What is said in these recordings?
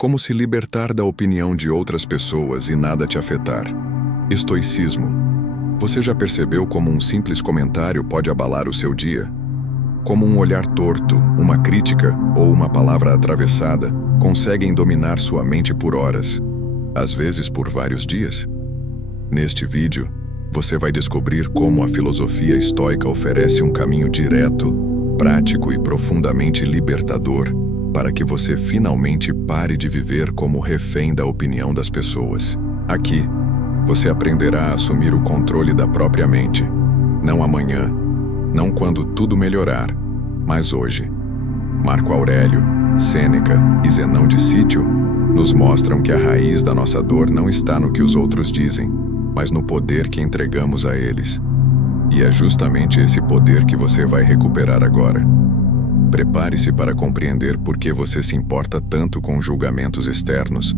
Como se libertar da opinião de outras pessoas e nada te afetar. Estoicismo. Você já percebeu como um simples comentário pode abalar o seu dia? Como um olhar torto, uma crítica ou uma palavra atravessada conseguem dominar sua mente por horas, às vezes por vários dias? Neste vídeo, você vai descobrir como a filosofia estoica oferece um caminho direto, prático e profundamente libertador para que você finalmente pare de viver como refém da opinião das pessoas. Aqui, você aprenderá a assumir o controle da própria mente. Não amanhã, não quando tudo melhorar, mas hoje. Marco Aurélio, Sêneca e Zenão de Cítio nos mostram que a raiz da nossa dor não está no que os outros dizem, mas no poder que entregamos a eles. E é justamente esse poder que você vai recuperar agora. Prepare-se para compreender por que você se importa tanto com julgamentos externos,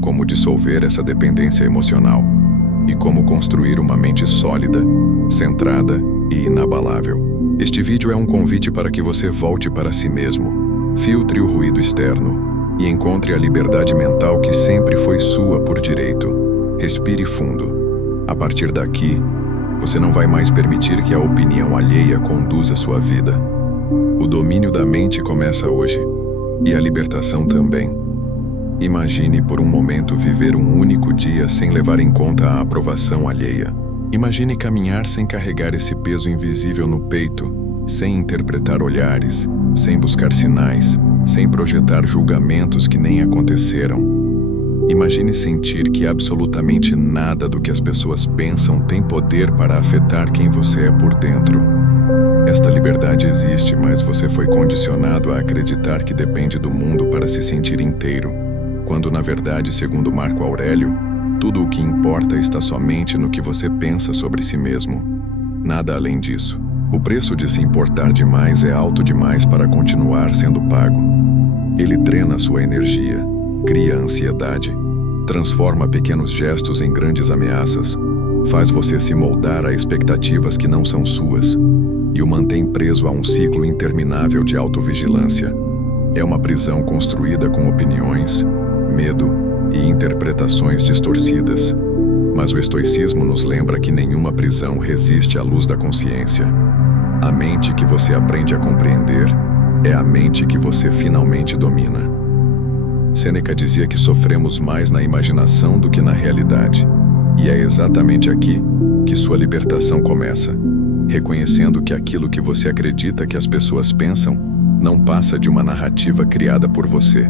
como dissolver essa dependência emocional, e como construir uma mente sólida, centrada e inabalável. Este vídeo é um convite para que você volte para si mesmo, filtre o ruído externo e encontre a liberdade mental que sempre foi sua por direito. Respire fundo. A partir daqui, você não vai mais permitir que a opinião alheia conduza sua vida. O domínio da mente começa hoje, e a libertação também. Imagine por um momento viver um único dia sem levar em conta a aprovação alheia. Imagine caminhar sem carregar esse peso invisível no peito, sem interpretar olhares, sem buscar sinais, sem projetar julgamentos que nem aconteceram. Imagine sentir que absolutamente nada do que as pessoas pensam tem poder para afetar quem você é por dentro. Esta liberdade existe, mas você foi condicionado a acreditar que depende do mundo para se sentir inteiro, quando na verdade, segundo Marco Aurélio, tudo o que importa está somente no que você pensa sobre si mesmo. Nada além disso. O preço de se importar demais é alto demais para continuar sendo pago. Ele drena sua energia, cria ansiedade, transforma pequenos gestos em grandes ameaças, faz você se moldar a expectativas que não são suas e o mantém preso a um ciclo interminável de autovigilância. É uma prisão construída com opiniões, medo e interpretações distorcidas. Mas o estoicismo nos lembra que nenhuma prisão resiste à luz da consciência. A mente que você aprende a compreender é a mente que você finalmente domina. Sêneca dizia que sofremos mais na imaginação do que na realidade. E é exatamente aqui que sua libertação começa, reconhecendo que aquilo que você acredita que as pessoas pensam não passa de uma narrativa criada por você.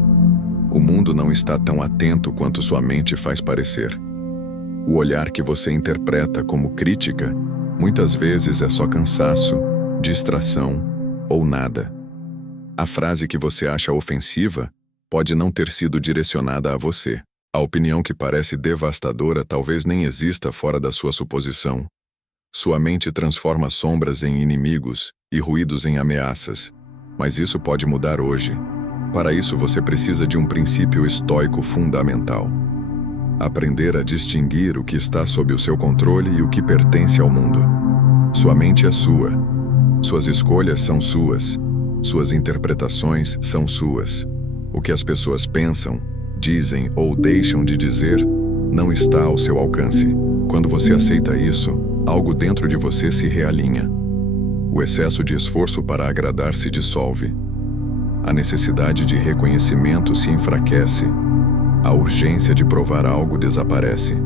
O mundo não está tão atento quanto sua mente faz parecer. O olhar que você interpreta como crítica muitas vezes é só cansaço, distração ou nada. A frase que você acha ofensiva pode não ter sido direcionada a você. A opinião que parece devastadora talvez nem exista fora da sua suposição. Sua mente transforma sombras em inimigos e ruídos em ameaças, mas isso pode mudar hoje. Para isso você precisa de um princípio estoico fundamental. Aprender a distinguir o que está sob o seu controle e o que pertence ao mundo. Sua mente é sua. Suas escolhas são suas. Suas interpretações são suas. O que as pessoas pensam, dizem ou deixam de dizer não está ao seu alcance. Quando você aceita isso, algo dentro de você se realinha. O excesso de esforço para agradar se dissolve. A necessidade de reconhecimento se enfraquece. A urgência de provar algo desaparece.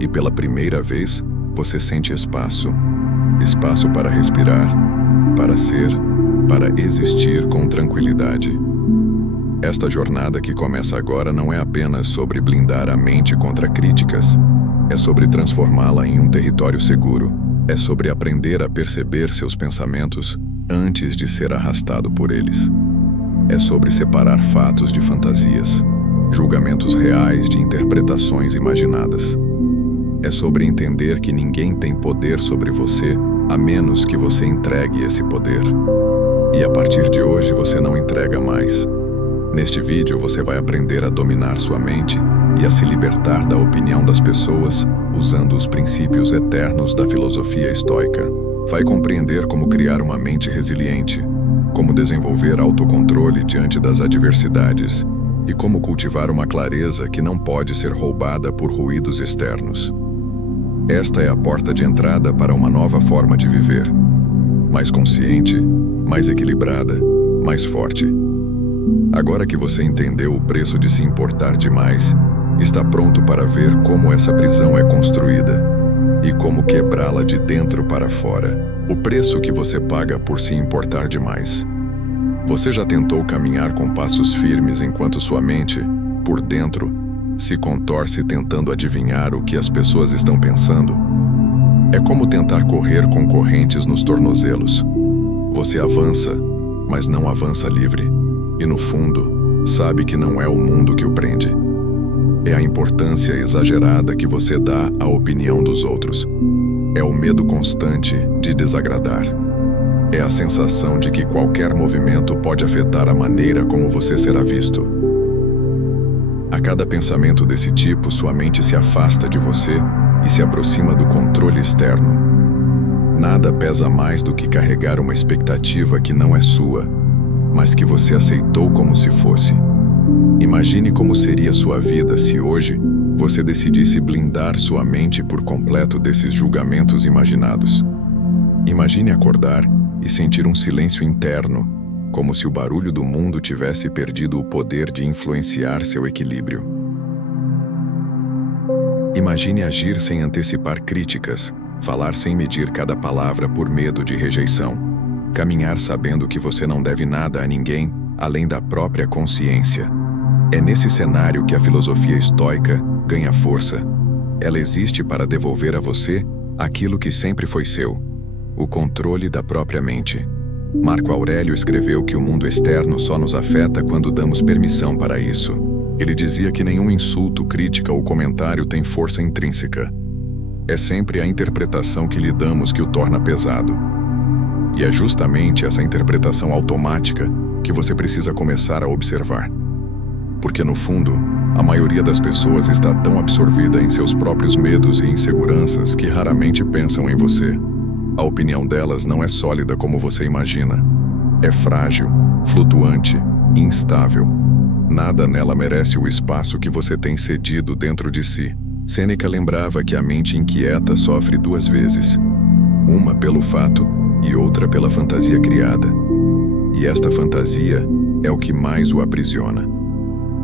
E pela primeira vez, você sente espaço. Espaço para respirar, para ser, para existir com tranquilidade. Esta jornada que começa agora não é apenas sobre blindar a mente contra críticas. É sobre transformá-la em um território seguro. É sobre aprender a perceber seus pensamentos antes de ser arrastado por eles. É sobre separar fatos de fantasias, julgamentos reais de interpretações imaginadas. É sobre entender que ninguém tem poder sobre você a menos que você entregue esse poder. E a partir de hoje você não entrega mais. Neste vídeo você vai aprender a dominar sua mente e a se libertar da opinião das pessoas usando os princípios eternos da filosofia estoica. Vai compreender como criar uma mente resiliente, como desenvolver autocontrole diante das adversidades e como cultivar uma clareza que não pode ser roubada por ruídos externos. Esta é a porta de entrada para uma nova forma de viver. Mais consciente, mais equilibrada, mais forte. Agora que você entendeu o preço de se importar demais, está pronto para ver como essa prisão é construída e como quebrá-la de dentro para fora. O preço que você paga por se importar demais. Você já tentou caminhar com passos firmes enquanto sua mente, por dentro, se contorce tentando adivinhar o que as pessoas estão pensando? É como tentar correr com correntes nos tornozelos. Você avança, mas não avança livre. E no fundo, sabe que não é o mundo que o prende. É a importância exagerada que você dá à opinião dos outros. É o medo constante de desagradar. É a sensação de que qualquer movimento pode afetar a maneira como você será visto. A cada pensamento desse tipo, sua mente se afasta de você e se aproxima do controle externo. Nada pesa mais do que carregar uma expectativa que não é sua, mas que você aceitou como se fosse. Imagine como seria sua vida se hoje você decidisse blindar sua mente por completo desses julgamentos imaginados. Imagine acordar e sentir um silêncio interno, como se o barulho do mundo tivesse perdido o poder de influenciar seu equilíbrio. Imagine agir sem antecipar críticas, falar sem medir cada palavra por medo de rejeição, caminhar sabendo que você não deve nada a ninguém além da própria consciência. É nesse cenário que a filosofia estoica ganha força. Ela existe para devolver a você aquilo que sempre foi seu: o controle da própria mente. Marco Aurélio escreveu que o mundo externo só nos afeta quando damos permissão para isso. Ele dizia que nenhum insulto, crítica ou comentário tem força intrínseca. É sempre a interpretação que lhe damos que o torna pesado. E é justamente essa interpretação automática que você precisa começar a observar. Porque, no fundo, a maioria das pessoas está tão absorvida em seus próprios medos e inseguranças que raramente pensam em você. A opinião delas não é sólida como você imagina. É frágil, flutuante, instável. Nada nela merece o espaço que você tem cedido dentro de si. Sêneca lembrava que a mente inquieta sofre duas vezes. Uma pelo fato e outra pela fantasia criada. E esta fantasia é o que mais o aprisiona.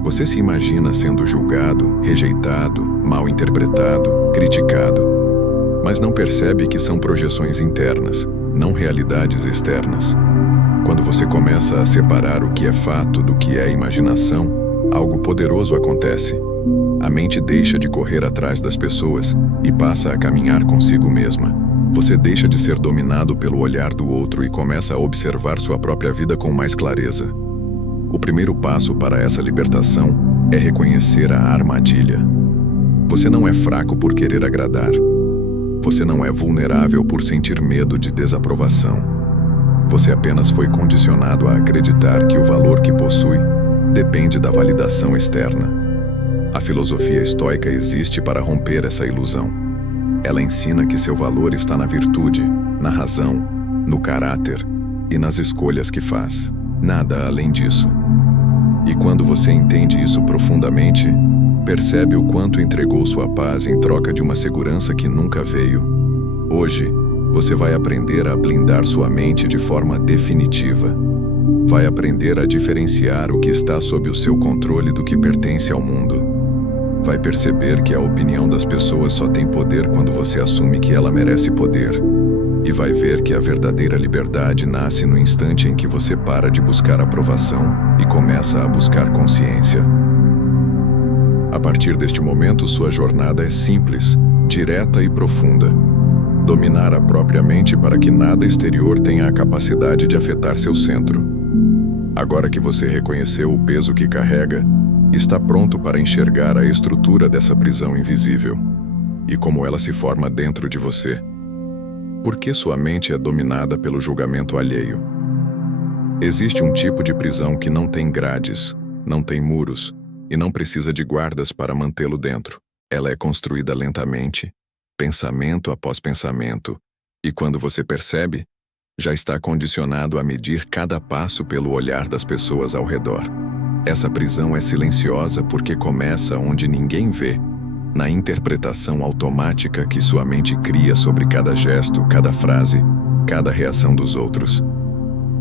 Você se imagina sendo julgado, rejeitado, mal interpretado, criticado, mas não percebe que são projeções internas, não realidades externas. Quando você começa a separar o que é fato do que é imaginação, algo poderoso acontece. A mente deixa de correr atrás das pessoas e passa a caminhar consigo mesma. Você deixa de ser dominado pelo olhar do outro e começa a observar sua própria vida com mais clareza. O primeiro passo para essa libertação é reconhecer a armadilha. Você não é fraco por querer agradar. Você não é vulnerável por sentir medo de desaprovação. Você apenas foi condicionado a acreditar que o valor que possui depende da validação externa. A filosofia estoica existe para romper essa ilusão. Ela ensina que seu valor está na virtude, na razão, no caráter e nas escolhas que faz. Nada além disso. E quando você entende isso profundamente, percebe o quanto entregou sua paz em troca de uma segurança que nunca veio. Hoje, você vai aprender a blindar sua mente de forma definitiva. Vai aprender a diferenciar o que está sob o seu controle do que pertence ao mundo. Vai perceber que a opinião das pessoas só tem poder quando você assume que ela merece poder. E vai ver que a verdadeira liberdade nasce no instante em que você para de buscar aprovação e começa a buscar consciência. A partir deste momento, sua jornada é simples, direta e profunda. Dominar a própria mente para que nada exterior tenha a capacidade de afetar seu centro. Agora que você reconheceu o peso que carrega, está pronto para enxergar a estrutura dessa prisão invisível e como ela se forma dentro de você. Por que sua mente é dominada pelo julgamento alheio? Existe um tipo de prisão que não tem grades, não tem muros e não precisa de guardas para mantê-lo dentro. Ela é construída lentamente, pensamento após pensamento, e quando você percebe, já está condicionado a medir cada passo pelo olhar das pessoas ao redor. Essa prisão é silenciosa porque começa onde ninguém vê, na interpretação automática que sua mente cria sobre cada gesto, cada frase, cada reação dos outros.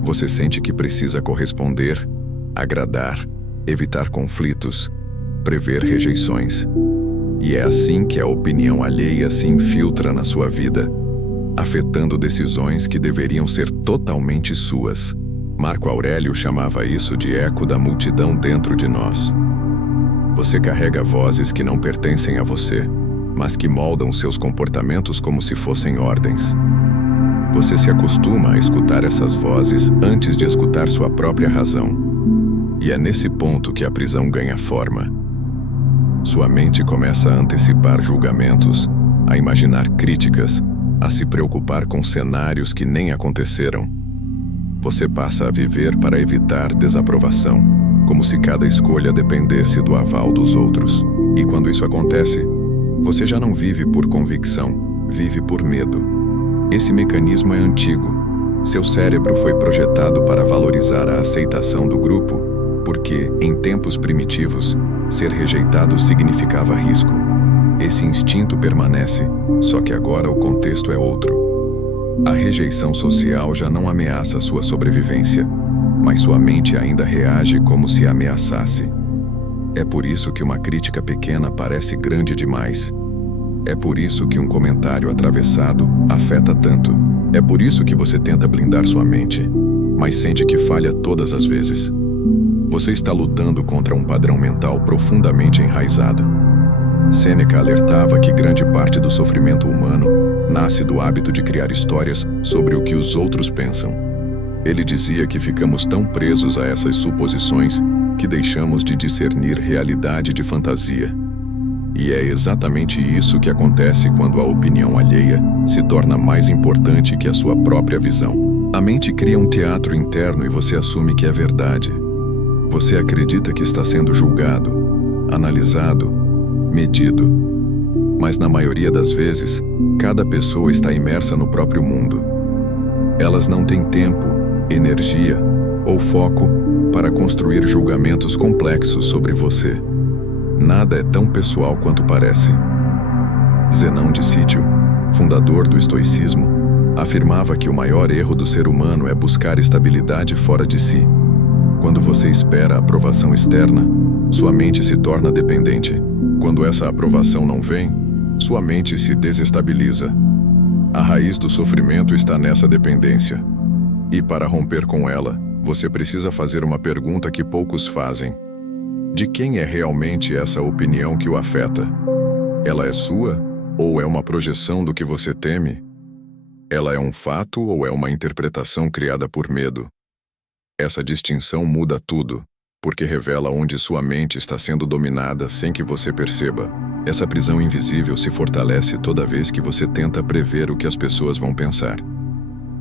Você sente que precisa corresponder, agradar, evitar conflitos, prever rejeições. E é assim que a opinião alheia se infiltra na sua vida, afetando decisões que deveriam ser totalmente suas. Marco Aurélio chamava isso de eco da multidão dentro de nós. Você carrega vozes que não pertencem a você, mas que moldam seus comportamentos como se fossem ordens. Você se acostuma a escutar essas vozes antes de escutar sua própria razão. E é nesse ponto que a prisão ganha forma. Sua mente começa a antecipar julgamentos, a imaginar críticas, a se preocupar com cenários que nem aconteceram. Você passa a viver para evitar desaprovação, como se cada escolha dependesse do aval dos outros. E quando isso acontece, você já não vive por convicção, vive por medo. Esse mecanismo é antigo. Seu cérebro foi projetado para valorizar a aceitação do grupo, porque, em tempos primitivos, ser rejeitado significava risco. Esse instinto permanece, só que agora o contexto é outro. A rejeição social já não ameaça sua sobrevivência, mas sua mente ainda reage como se ameaçasse. É por isso que uma crítica pequena parece grande demais. É por isso que um comentário atravessado afeta tanto. É por isso que você tenta blindar sua mente, mas sente que falha todas as vezes. Você está lutando contra um padrão mental profundamente enraizado. Sêneca alertava que grande parte do sofrimento humano nasce do hábito de criar histórias sobre o que os outros pensam. Ele dizia que ficamos tão presos a essas suposições que deixamos de discernir realidade de fantasia. E é exatamente isso que acontece quando a opinião alheia se torna mais importante que a sua própria visão. A mente cria um teatro interno e você assume que é verdade. Você acredita que está sendo julgado, analisado, medido. Mas na maioria das vezes, cada pessoa está imersa no próprio mundo. Elas não têm tempo, energia ou foco para construir julgamentos complexos sobre você. Nada é tão pessoal quanto parece. Zenão de Sítio, fundador do estoicismo, afirmava que o maior erro do ser humano é buscar estabilidade fora de si. Quando você espera a aprovação externa, sua mente se torna dependente. Quando essa aprovação não vem, sua mente se desestabiliza. A raiz do sofrimento está nessa dependência. E para romper com ela, você precisa fazer uma pergunta que poucos fazem. De quem é realmente essa opinião que o afeta? Ela é sua ou é uma projeção do que você teme? Ela é um fato ou é uma interpretação criada por medo? Essa distinção muda tudo, porque revela onde sua mente está sendo dominada sem que você perceba. Essa prisão invisível se fortalece toda vez que você tenta prever o que as pessoas vão pensar.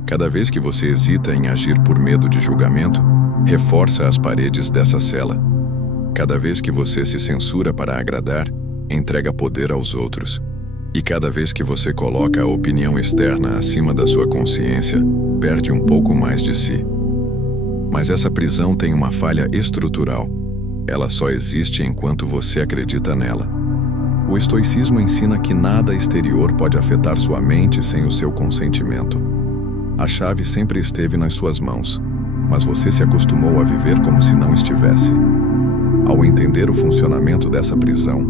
Cada vez que você hesita em agir por medo de julgamento, reforça as paredes dessa cela. Cada vez que você se censura para agradar, entrega poder aos outros. E cada vez que você coloca a opinião externa acima da sua consciência, perde um pouco mais de si. Mas essa prisão tem uma falha estrutural. Ela só existe enquanto você acredita nela. O estoicismo ensina que nada exterior pode afetar sua mente sem o seu consentimento. A chave sempre esteve nas suas mãos, mas você se acostumou a viver como se não estivesse. Ao entender o funcionamento dessa prisão,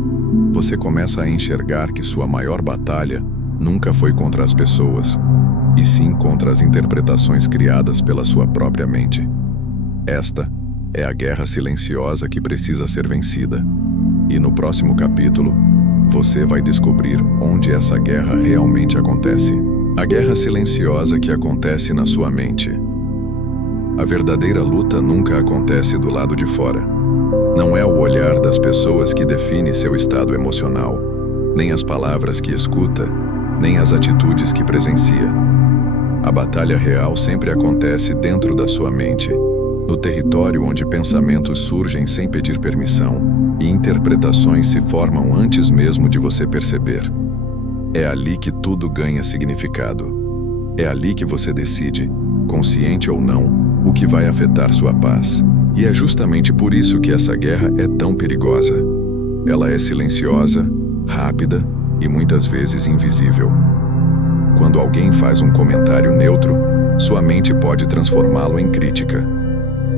você começa a enxergar que sua maior batalha nunca foi contra as pessoas, e sim contra as interpretações criadas pela sua própria mente. Esta é a guerra silenciosa que precisa ser vencida. E no próximo capítulo, você vai descobrir onde essa guerra realmente acontece. A guerra silenciosa que acontece na sua mente. A verdadeira luta nunca acontece do lado de fora. Não é o olhar das pessoas que define seu estado emocional, nem as palavras que escuta, nem as atitudes que presencia. A batalha real sempre acontece dentro da sua mente, no território onde pensamentos surgem sem pedir permissão e interpretações se formam antes mesmo de você perceber. É ali que tudo ganha significado. É ali que você decide, consciente ou não, o que vai afetar sua paz. E é justamente por isso que essa guerra é tão perigosa. Ela é silenciosa, rápida e muitas vezes invisível. Quando alguém faz um comentário neutro, sua mente pode transformá-lo em crítica.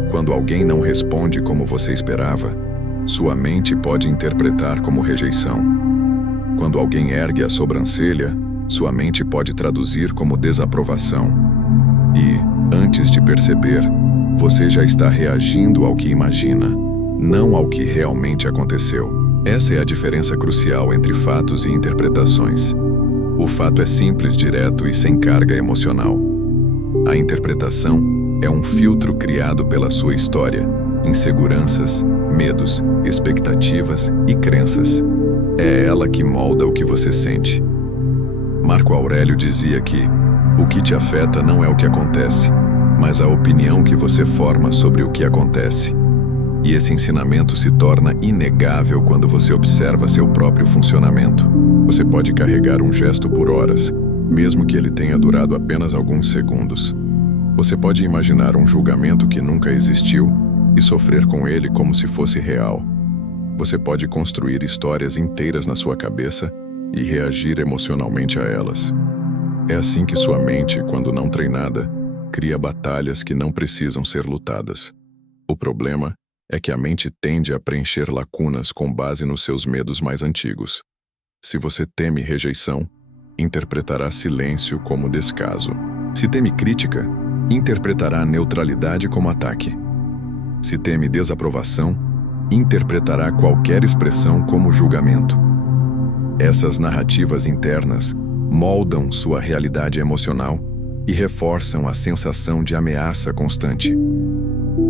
Quando alguém não responde como você esperava, sua mente pode interpretar como rejeição. Quando alguém ergue a sobrancelha, sua mente pode traduzir como desaprovação. E, antes de perceber, você já está reagindo ao que imagina, não ao que realmente aconteceu. Essa é a diferença crucial entre fatos e interpretações. O fato é simples, direto e sem carga emocional. A interpretação é um filtro criado pela sua história, inseguranças, medos, expectativas e crenças. É ela que molda o que você sente. Marco Aurélio dizia que o que te afeta não é o que acontece, mas a opinião que você forma sobre o que acontece. E esse ensinamento se torna inegável quando você observa seu próprio funcionamento. Você pode carregar um gesto por horas, mesmo que ele tenha durado apenas alguns segundos. Você pode imaginar um julgamento que nunca existiu e sofrer com ele como se fosse real. Você pode construir histórias inteiras na sua cabeça e reagir emocionalmente a elas. É assim que sua mente, quando não treinada, cria batalhas que não precisam ser lutadas. O problema é que a mente tende a preencher lacunas com base nos seus medos mais antigos. Se você teme rejeição, interpretará silêncio como descaso. Se teme crítica, interpretará neutralidade como ataque. Se teme desaprovação, interpretará qualquer expressão como julgamento. Essas narrativas internas moldam sua realidade emocional e reforçam a sensação de ameaça constante.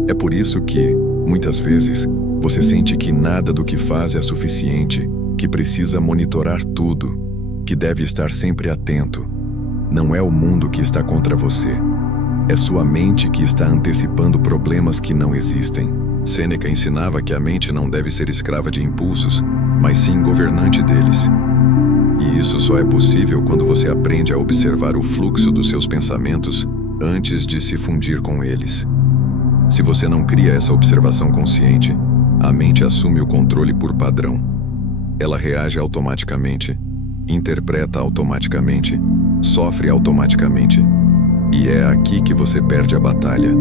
É por isso que, muitas vezes, você sente que nada do que faz é suficiente, que precisa monitorar tudo, que deve estar sempre atento. Não é o mundo que está contra você. É sua mente que está antecipando problemas que não existem. Sêneca ensinava que a mente não deve ser escrava de impulsos, mas sim governante deles. E isso só é possível quando você aprende a observar o fluxo dos seus pensamentos antes de se fundir com eles. Se você não cria essa observação consciente, a mente assume o controle por padrão. Ela reage automaticamente, interpreta automaticamente, sofre automaticamente. E é aqui que você perde a batalha,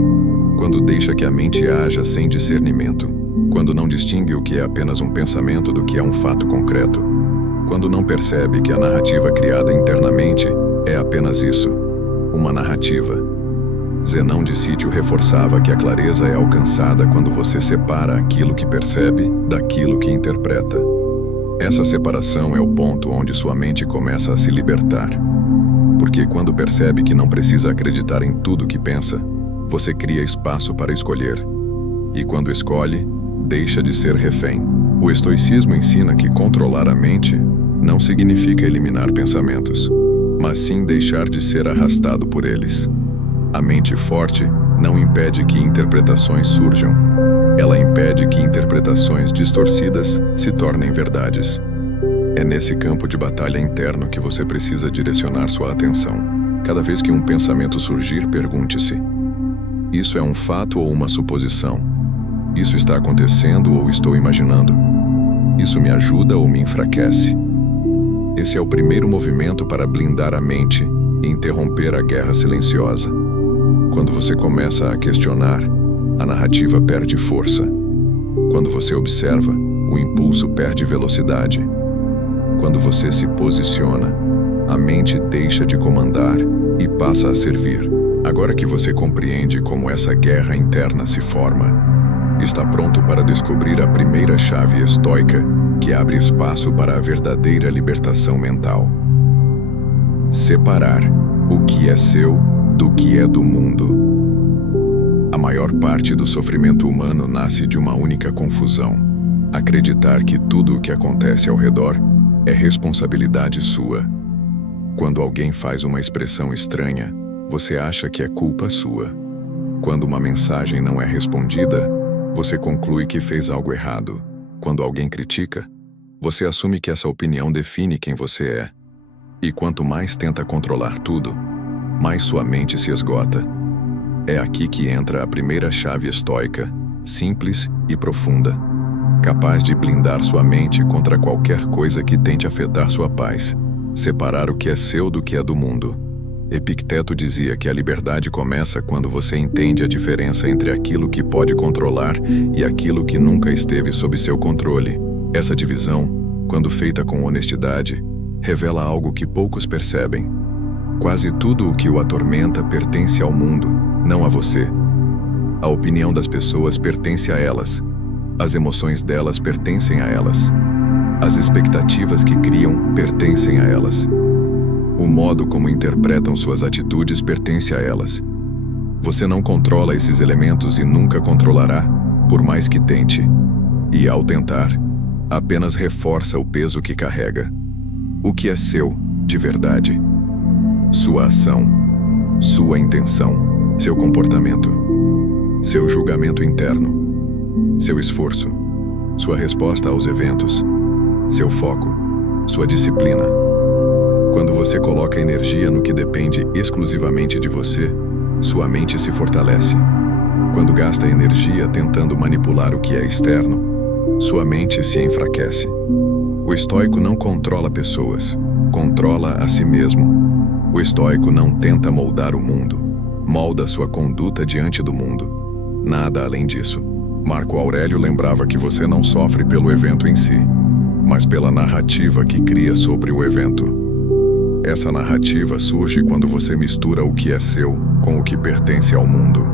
quando deixa que a mente haja sem discernimento, quando não distingue o que é apenas um pensamento do que é um fato concreto, quando não percebe que a narrativa criada internamente é apenas isso, uma narrativa. Zenão de Sítio reforçava que a clareza é alcançada quando você separa aquilo que percebe daquilo que interpreta. Essa separação é o ponto onde sua mente começa a se libertar. Porque quando percebe que não precisa acreditar em tudo que pensa, você cria espaço para escolher. E quando escolhe, deixa de ser refém. O estoicismo ensina que controlar a mente não significa eliminar pensamentos, mas sim deixar de ser arrastado por eles. A mente forte não impede que interpretações surjam. Ela impede que interpretações distorcidas se tornem verdades. É nesse campo de batalha interno que você precisa direcionar sua atenção. Cada vez que um pensamento surgir, pergunte-se: isso é um fato ou uma suposição? Isso está acontecendo ou estou imaginando? Isso me ajuda ou me enfraquece? Esse é o primeiro movimento para blindar a mente e interromper a guerra silenciosa. Quando você começa a questionar, a narrativa perde força. Quando você observa, o impulso perde velocidade. Quando você se posiciona, a mente deixa de comandar e passa a servir. Agora que você compreende como essa guerra interna se forma, está pronto para descobrir a primeira chave estoica que abre espaço para a verdadeira libertação mental. Separar o que é seu do que é do mundo. A maior parte do sofrimento humano nasce de uma única confusão: acreditar que tudo o que acontece ao redor é responsabilidade sua. Quando alguém faz uma expressão estranha, você acha que é culpa sua. Quando uma mensagem não é respondida, você conclui que fez algo errado. Quando alguém critica, você assume que essa opinião define quem você é. E quanto mais tenta controlar tudo, mais sua mente se esgota. É aqui que entra a primeira chave estoica, simples e profunda, capaz de blindar sua mente contra qualquer coisa que tente afetar sua paz, separar o que é seu do que é do mundo. Epicteto dizia que a liberdade começa quando você entende a diferença entre aquilo que pode controlar e aquilo que nunca esteve sob seu controle. Essa divisão, quando feita com honestidade, revela algo que poucos percebem. Quase tudo o que o atormenta pertence ao mundo, não a você. A opinião das pessoas pertence a elas. As emoções delas pertencem a elas. As expectativas que criam pertencem a elas. O modo como interpretam suas atitudes pertence a elas. Você não controla esses elementos e nunca controlará, por mais que tente. E ao tentar, apenas reforça o peso que carrega. O que é seu, de verdade? Sua ação, sua intenção, seu comportamento, seu julgamento interno, seu esforço, sua resposta aos eventos, seu foco, sua disciplina. Quando você coloca energia no que depende exclusivamente de você, sua mente se fortalece. Quando gasta energia tentando manipular o que é externo, sua mente se enfraquece. O estoico não controla pessoas, controla a si mesmo. O estoico não tenta moldar o mundo, molda sua conduta diante do mundo. Nada além disso. Marco Aurélio lembrava que você não sofre pelo evento em si, mas pela narrativa que cria sobre o evento. Essa narrativa surge quando você mistura o que é seu com o que pertence ao mundo.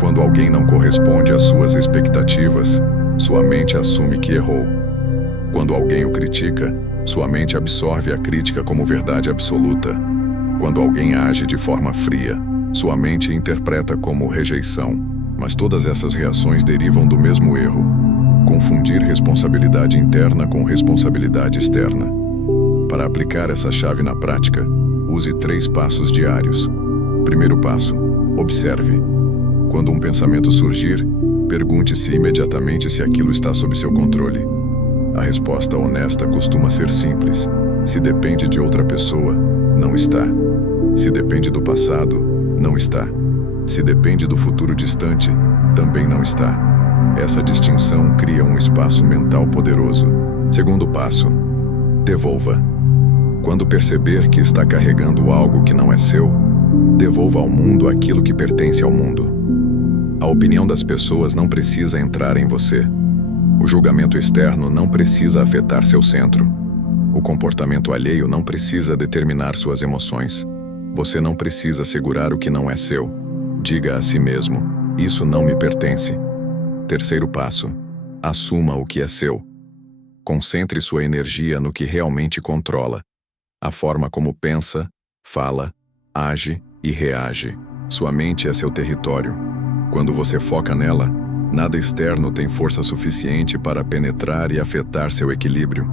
Quando alguém não corresponde às suas expectativas, sua mente assume que errou. Quando alguém o critica, sua mente absorve a crítica como verdade absoluta. Quando alguém age de forma fria, sua mente interpreta como rejeição. Mas todas essas reações derivam do mesmo erro: confundir responsabilidade interna com responsabilidade externa. Para aplicar essa chave na prática, use 3 passos diários. Primeiro passo: observe. Quando um pensamento surgir, pergunte-se imediatamente se aquilo está sob seu controle. A resposta honesta costuma ser simples: se depende de outra pessoa, não está. Se depende do passado, não está. Se depende do futuro distante, também não está. Essa distinção cria um espaço mental poderoso. Segundo passo: devolva. Quando perceber que está carregando algo que não é seu, devolva ao mundo aquilo que pertence ao mundo. A opinião das pessoas não precisa entrar em você. O julgamento externo não precisa afetar seu centro. O comportamento alheio não precisa determinar suas emoções. Você não precisa segurar o que não é seu. Diga a si mesmo: isso não me pertence. Terceiro passo: assuma o que é seu. Concentre sua energia no que realmente controla: a forma como pensa, fala, age e reage. Sua mente é seu território. Quando você foca nela, nada externo tem força suficiente para penetrar e afetar seu equilíbrio.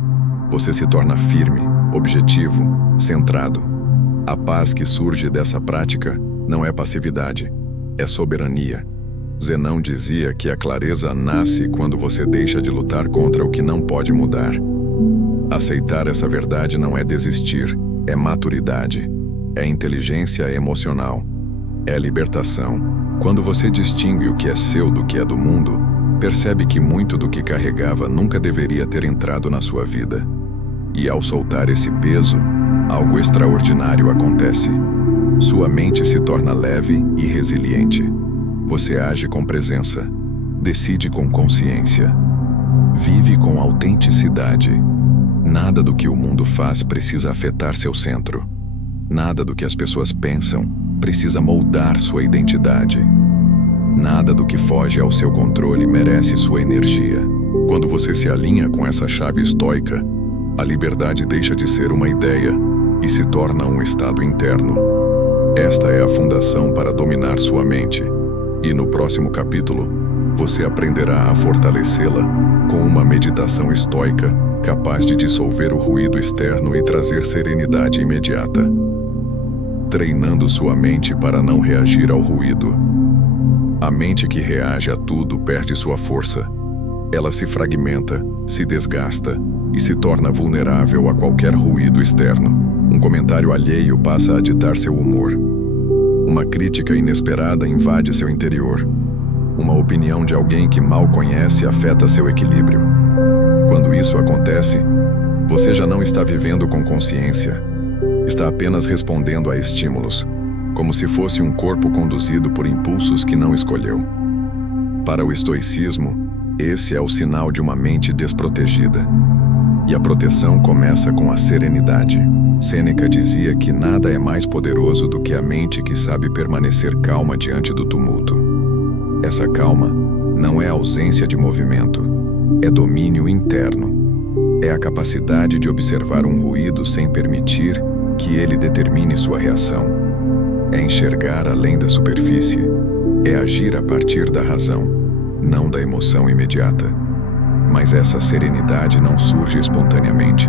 Você se torna firme, objetivo, centrado. A paz que surge dessa prática não é passividade, é soberania. Zenão dizia que a clareza nasce quando você deixa de lutar contra o que não pode mudar. Aceitar essa verdade não é desistir, é maturidade, é inteligência emocional, é libertação. Quando você distingue o que é seu do que é do mundo, percebe que muito do que carregava nunca deveria ter entrado na sua vida. E ao soltar esse peso, algo extraordinário acontece. Sua mente se torna leve e resiliente. Você age com presença, decide com consciência, vive com autenticidade. Nada do que o mundo faz precisa afetar seu centro. Nada do que as pessoas pensam precisa moldar sua identidade. Nada do que foge ao seu controle merece sua energia. Quando você se alinha com essa chave estoica, a liberdade deixa de ser uma ideia e se torna um estado interno. Esta é a fundação para dominar sua mente. E no próximo capítulo, você aprenderá a fortalecê-la com uma meditação estoica capaz de dissolver o ruído externo e trazer serenidade imediata. Treinando sua mente para não reagir ao ruído. A mente que reage a tudo perde sua força. Ela se fragmenta, se desgasta e se torna vulnerável a qualquer ruído externo. Um comentário alheio passa a ditar seu humor. Uma crítica inesperada invade seu interior. Uma opinião de alguém que mal conhece afeta seu equilíbrio. Quando isso acontece, você já não está vivendo com consciência. Está apenas respondendo a estímulos, como se fosse um corpo conduzido por impulsos que não escolheu. Para o estoicismo, esse é o sinal de uma mente desprotegida. E a proteção começa com a serenidade. Sêneca dizia que nada é mais poderoso do que a mente que sabe permanecer calma diante do tumulto. Essa calma não é ausência de movimento, é domínio interno. É a capacidade de observar um ruído sem permitir que ele determine sua reação. É enxergar além da superfície. É agir a partir da razão, não da emoção imediata. Mas essa serenidade não surge espontaneamente.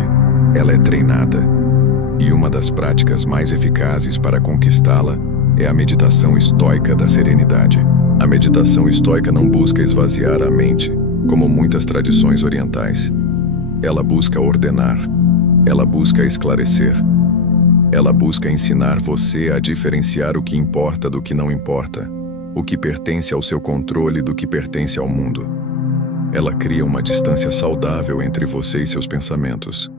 Ela é treinada. E uma das práticas mais eficazes para conquistá-la é a meditação estoica da serenidade. A meditação estoica não busca esvaziar a mente, como muitas tradições orientais. Ela busca ordenar. Ela busca esclarecer. Ela busca ensinar você a diferenciar o que importa do que não importa, o que pertence ao seu controle do que pertence ao mundo. Ela cria uma distância saudável entre você e seus pensamentos,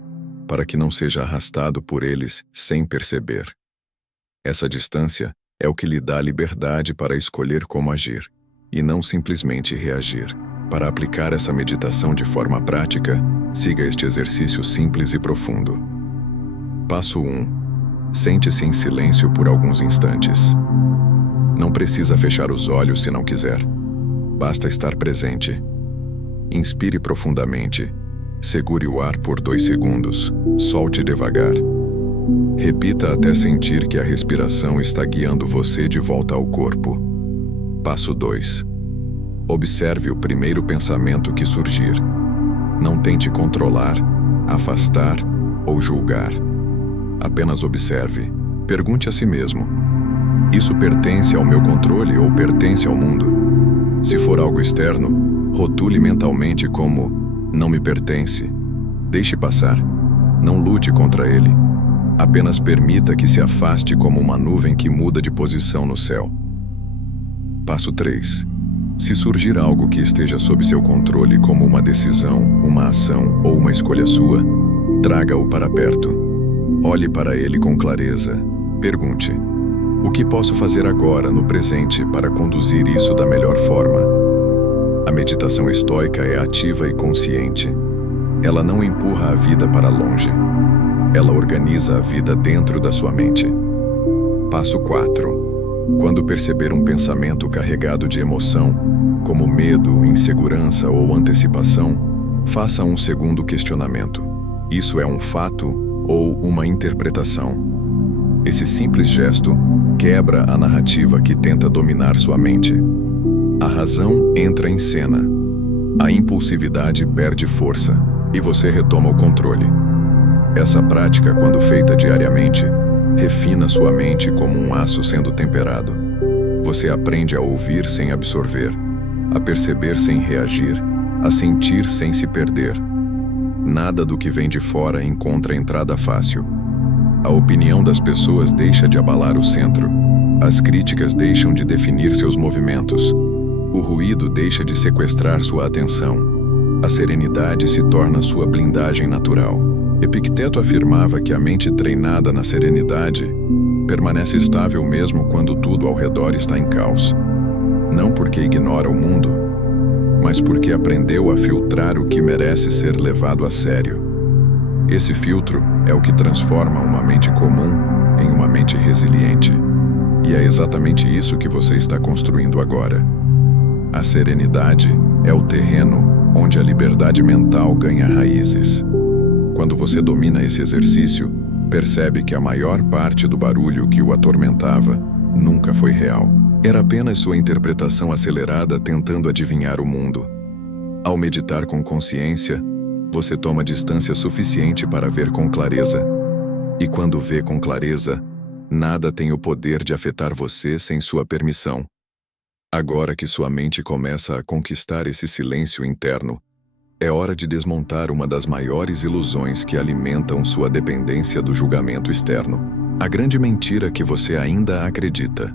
para que não seja arrastado por eles sem perceber. Essa distância é o que lhe dá liberdade para escolher como agir, e não simplesmente reagir. Para aplicar essa meditação de forma prática, siga este exercício simples e profundo. Passo 1. Sente-se em silêncio por alguns instantes. Não precisa fechar os olhos se não quiser. Basta estar presente. Inspire profundamente. Segure o ar por 2 segundos. Solte devagar. Repita até sentir que a respiração está guiando você de volta ao corpo. Passo 2. Observe o primeiro pensamento que surgir. Não tente controlar, afastar ou julgar. Apenas observe. Pergunte a si mesmo: isso pertence ao meu controle ou pertence ao mundo? Se for algo externo, rotule mentalmente como não me pertence. Deixe passar. Não lute contra ele. Apenas permita que se afaste como uma nuvem que muda de posição no céu. Passo 3. Se surgir algo que esteja sob seu controle, como uma decisão, uma ação ou uma escolha sua, traga-o para perto. Olhe para ele com clareza. Pergunte: o que posso fazer agora, no presente, para conduzir isso da melhor forma? A meditação estoica é ativa e consciente. Ela não empurra a vida para longe. Ela organiza a vida dentro da sua mente. Passo 4. Quando perceber um pensamento carregado de emoção, como medo, insegurança ou antecipação, faça um segundo questionamento. Isso é um fato ou uma interpretação? Esse simples gesto quebra a narrativa que tenta dominar sua mente. A razão entra em cena. A impulsividade perde força e você retoma o controle. Essa prática, quando feita diariamente, refina sua mente como um aço sendo temperado. Você aprende a ouvir sem absorver, a perceber sem reagir, a sentir sem se perder. Nada do que vem de fora encontra entrada fácil. A opinião das pessoas deixa de abalar o centro. As críticas deixam de definir seus movimentos. O ruído deixa de sequestrar sua atenção. A serenidade se torna sua blindagem natural. Epicteto afirmava que a mente treinada na serenidade permanece estável mesmo quando tudo ao redor está em caos. Não porque ignora o mundo, mas porque aprendeu a filtrar o que merece ser levado a sério. Esse filtro é o que transforma uma mente comum em uma mente resiliente. E é exatamente isso que você está construindo agora. A serenidade é o terreno onde a liberdade mental ganha raízes. Quando você domina esse exercício, percebe que a maior parte do barulho que o atormentava nunca foi real. Era apenas sua interpretação acelerada tentando adivinhar o mundo. Ao meditar com consciência, você toma distância suficiente para ver com clareza. E quando vê com clareza, nada tem o poder de afetar você sem sua permissão. Agora que sua mente começa a conquistar esse silêncio interno, é hora de desmontar uma das maiores ilusões que alimentam sua dependência do julgamento externo. A grande mentira que você ainda acredita.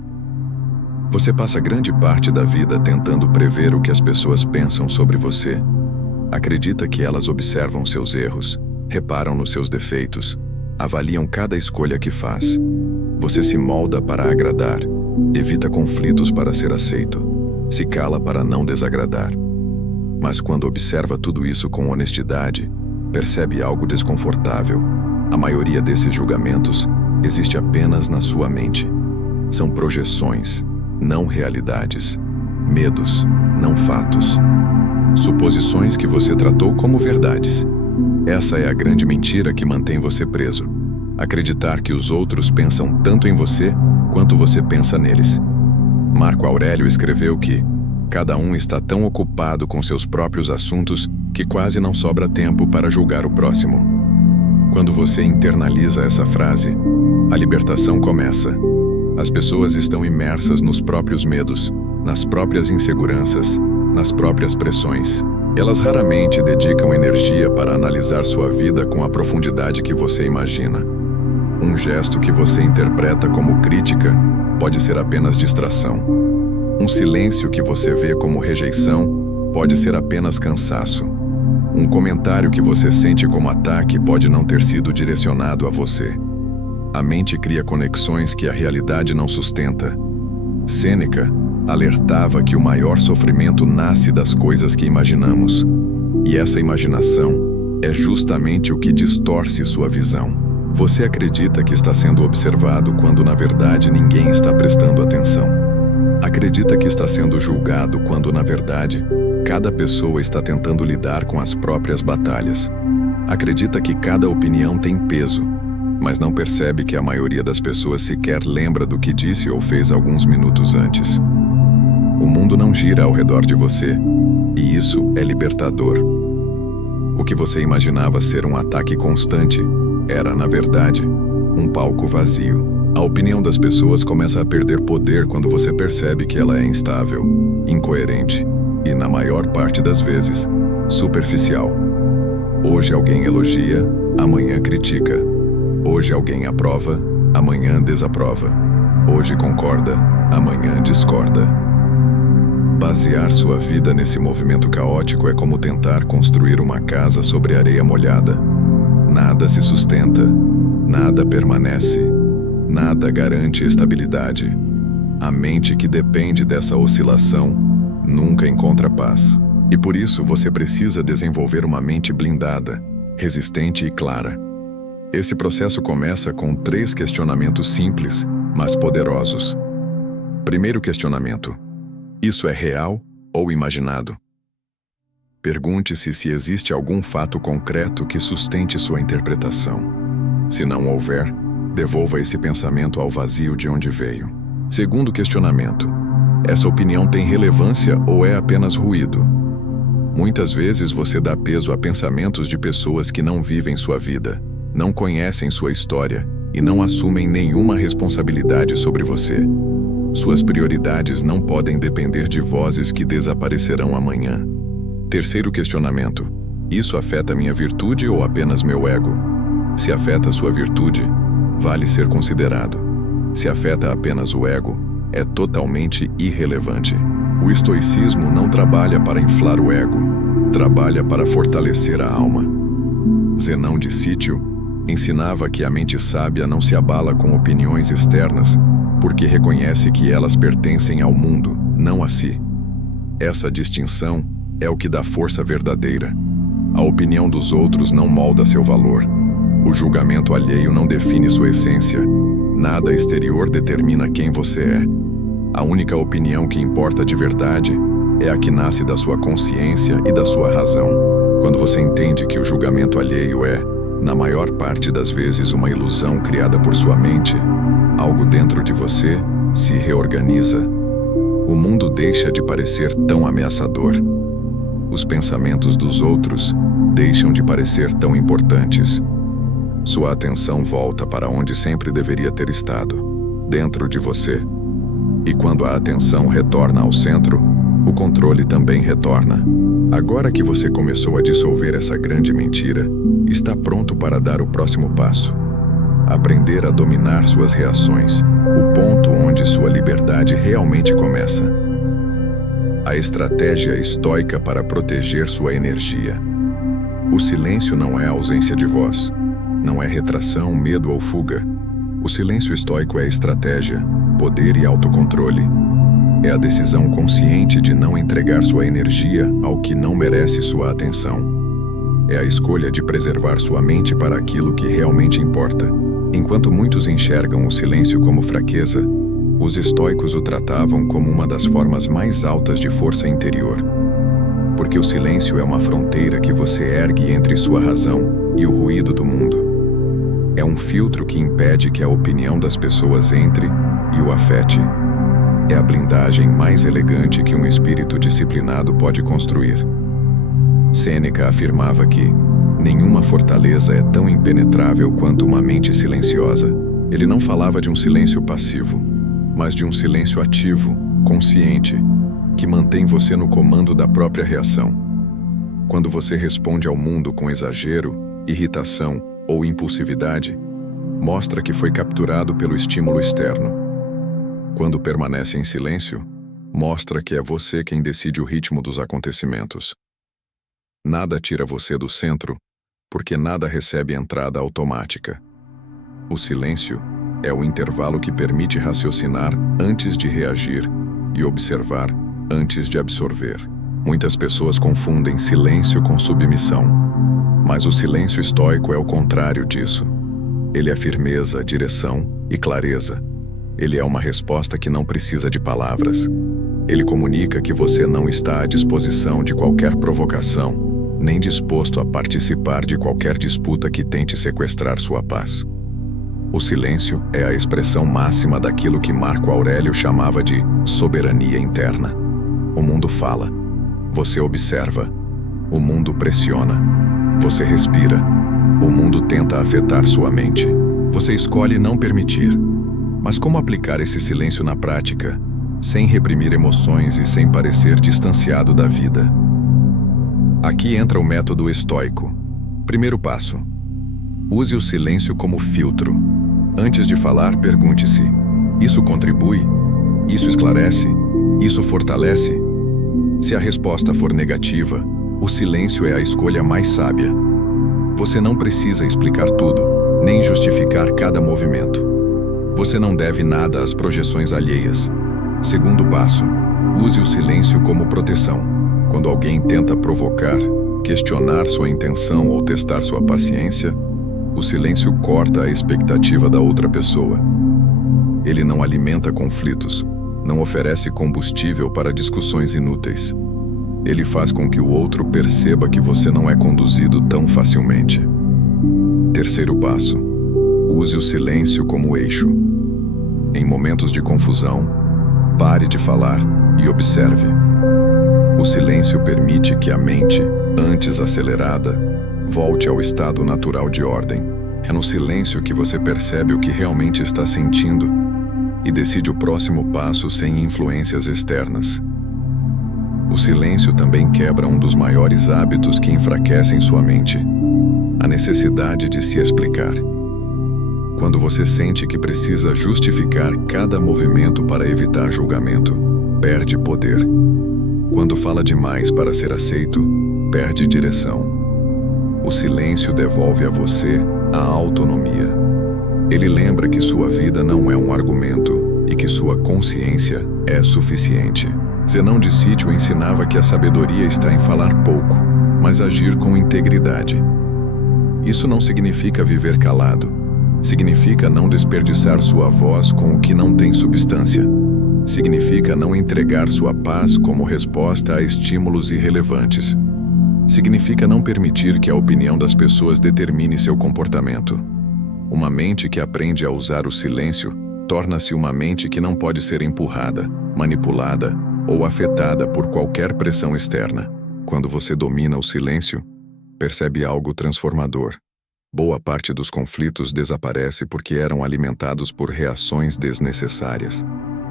Você passa grande parte da vida tentando prever o que as pessoas pensam sobre você. Acredita que elas observam seus erros, reparam nos seus defeitos, avaliam cada escolha que faz. Você se molda para agradar, evita conflitos para ser aceito, se cala para não desagradar. Mas quando observa tudo isso com honestidade, percebe algo desconfortável. A maioria desses julgamentos existe apenas na sua mente. São projeções, não realidades. Medos, não fatos. Suposições que você tratou como verdades. Essa é a grande mentira que mantém você preso. Acreditar que os outros pensam tanto em você quanto você pensa neles. Marco Aurélio escreveu que cada um está tão ocupado com seus próprios assuntos que quase não sobra tempo para julgar o próximo. Quando você internaliza essa frase, a libertação começa. As pessoas estão imersas nos próprios medos, nas próprias inseguranças, nas próprias pressões. Elas raramente dedicam energia para analisar sua vida com a profundidade que você imagina. Um gesto que você interpreta como crítica pode ser apenas distração. Um silêncio que você vê como rejeição pode ser apenas cansaço. Um comentário que você sente como ataque pode não ter sido direcionado a você. A mente cria conexões que a realidade não sustenta. Sêneca alertava que o maior sofrimento nasce das coisas que imaginamos. E essa imaginação é justamente o que distorce sua visão. Você acredita que está sendo observado quando, na verdade, ninguém está prestando atenção. Acredita que está sendo julgado quando, na verdade, cada pessoa está tentando lidar com as próprias batalhas. Acredita que cada opinião tem peso, mas não percebe que a maioria das pessoas sequer lembra do que disse ou fez alguns minutos antes. O mundo não gira ao redor de você, e isso é libertador. O que você imaginava ser um ataque constante era, na verdade, um palco vazio. A opinião das pessoas começa a perder poder quando você percebe que ela é instável, incoerente e, na maior parte das vezes, superficial. Hoje alguém elogia, amanhã critica. Hoje alguém aprova, amanhã desaprova. Hoje concorda, amanhã discorda. Basear sua vida nesse movimento caótico é como tentar construir uma casa sobre areia molhada. Nada se sustenta, nada permanece, nada garante estabilidade. A mente que depende dessa oscilação nunca encontra paz. E por isso você precisa desenvolver uma mente blindada, resistente e clara. Esse processo começa com 3 questionamentos simples, mas poderosos. Primeiro questionamento: isso é real ou imaginado? Pergunte-se se existe algum fato concreto que sustente sua interpretação. Se não houver, devolva esse pensamento ao vazio de onde veio. Segundo questionamento: essa opinião tem relevância ou é apenas ruído? Muitas vezes você dá peso a pensamentos de pessoas que não vivem sua vida, não conhecem sua história e não assumem nenhuma responsabilidade sobre você. Suas prioridades não podem depender de vozes que desaparecerão amanhã. Terceiro questionamento: isso afeta minha virtude ou apenas meu ego? Se afeta sua virtude, vale ser considerado. Se afeta apenas o ego, é totalmente irrelevante. O estoicismo não trabalha para inflar o ego, trabalha para fortalecer a alma. Zenão de Sítio ensinava que a mente sábia não se abala com opiniões externas, porque reconhece que elas pertencem ao mundo, não a si. Essa distinção é o que dá força verdadeira. A opinião dos outros não molda seu valor. O julgamento alheio não define sua essência. Nada exterior determina quem você é. A única opinião que importa de verdade é a que nasce da sua consciência e da sua razão. Quando você entende que o julgamento alheio é, na maior parte das vezes, uma ilusão criada por sua mente, algo dentro de você se reorganiza. O mundo deixa de parecer tão ameaçador. Os pensamentos dos outros deixam de parecer tão importantes. Sua atenção volta para onde sempre deveria ter estado, dentro de você. E quando a atenção retorna ao centro, o controle também retorna. Agora que você começou a dissolver essa grande mentira, está pronto para dar o próximo passo. Aprender a dominar suas reações, o ponto onde onde sua liberdade realmente começa. A estratégia estoica para proteger sua energia. O silêncio não é ausência de voz. Não é retração, medo ou fuga. O silêncio estoico é estratégia, poder e autocontrole. É a decisão consciente de não entregar sua energia ao que não merece sua atenção. É a escolha de preservar sua mente para aquilo que realmente importa. Enquanto muitos enxergam o silêncio como fraqueza, os estoicos o tratavam como uma das formas mais altas de força interior. Porque o silêncio é uma fronteira que você ergue entre sua razão e o ruído do mundo. É um filtro que impede que a opinião das pessoas entre e o afete. É a blindagem mais elegante que um espírito disciplinado pode construir. Sêneca afirmava que nenhuma fortaleza é tão impenetrável quanto uma mente silenciosa. Ele não falava de um silêncio passivo, mas de um silêncio ativo, consciente, que mantém você no comando da própria reação. Quando você responde ao mundo com exagero, irritação ou impulsividade, mostra que foi capturado pelo estímulo externo. Quando permanece em silêncio, mostra que é você quem decide o ritmo dos acontecimentos. Nada tira você do centro, porque nada recebe entrada automática. O silêncio é o intervalo que permite raciocinar antes de reagir e observar antes de absorver. Muitas pessoas confundem silêncio com submissão, mas o silêncio estoico é o contrário disso. Ele é firmeza, direção e clareza. Ele é uma resposta que não precisa de palavras. Ele comunica que você não está à disposição de qualquer provocação, nem disposto a participar de qualquer disputa que tente sequestrar sua paz. O silêncio é a expressão máxima daquilo que Marco Aurélio chamava de soberania interna. O mundo fala. Você observa. O mundo pressiona. Você respira. O mundo tenta afetar sua mente. Você escolhe não permitir. Mas como aplicar esse silêncio na prática, sem reprimir emoções e sem parecer distanciado da vida? Aqui entra o método estoico. Primeiro passo. Use o silêncio como filtro. Antes de falar, pergunte-se: isso contribui? Isso esclarece? Isso fortalece? Se a resposta for negativa, o silêncio é a escolha mais sábia. Você não precisa explicar tudo, nem justificar cada movimento. Você não deve nada às projeções alheias. Segundo passo, use o silêncio como proteção. Quando alguém tenta provocar, questionar sua intenção ou testar sua paciência, o silêncio corta a expectativa da outra pessoa. Ele não alimenta conflitos, não oferece combustível para discussões inúteis. Ele faz com que o outro perceba que você não é conduzido tão facilmente. Terceiro passo, use o silêncio como eixo. Em momentos de confusão, pare de falar e observe. O silêncio permite que a mente, antes acelerada, volte ao estado natural de ordem. É no silêncio que você percebe o que realmente está sentindo e decide o próximo passo sem influências externas. O silêncio também quebra um dos maiores hábitos que enfraquecem sua mente: a necessidade de se explicar. Quando você sente que precisa justificar cada movimento para evitar julgamento, perde poder. Quando fala demais para ser aceito, perde direção. O silêncio devolve a você a autonomia. Ele lembra que sua vida não é um argumento e que sua consciência é suficiente. Zenão de Cítio ensinava que a sabedoria está em falar pouco, mas agir com integridade. Isso não significa viver calado. Significa não desperdiçar sua voz com o que não tem substância. Significa não entregar sua paz como resposta a estímulos irrelevantes. Significa não permitir que a opinião das pessoas determine seu comportamento. Uma mente que aprende a usar o silêncio torna-se uma mente que não pode ser empurrada, manipulada ou afetada por qualquer pressão externa. Quando você domina o silêncio, percebe algo transformador. Boa parte dos conflitos desaparece porque eram alimentados por reações desnecessárias.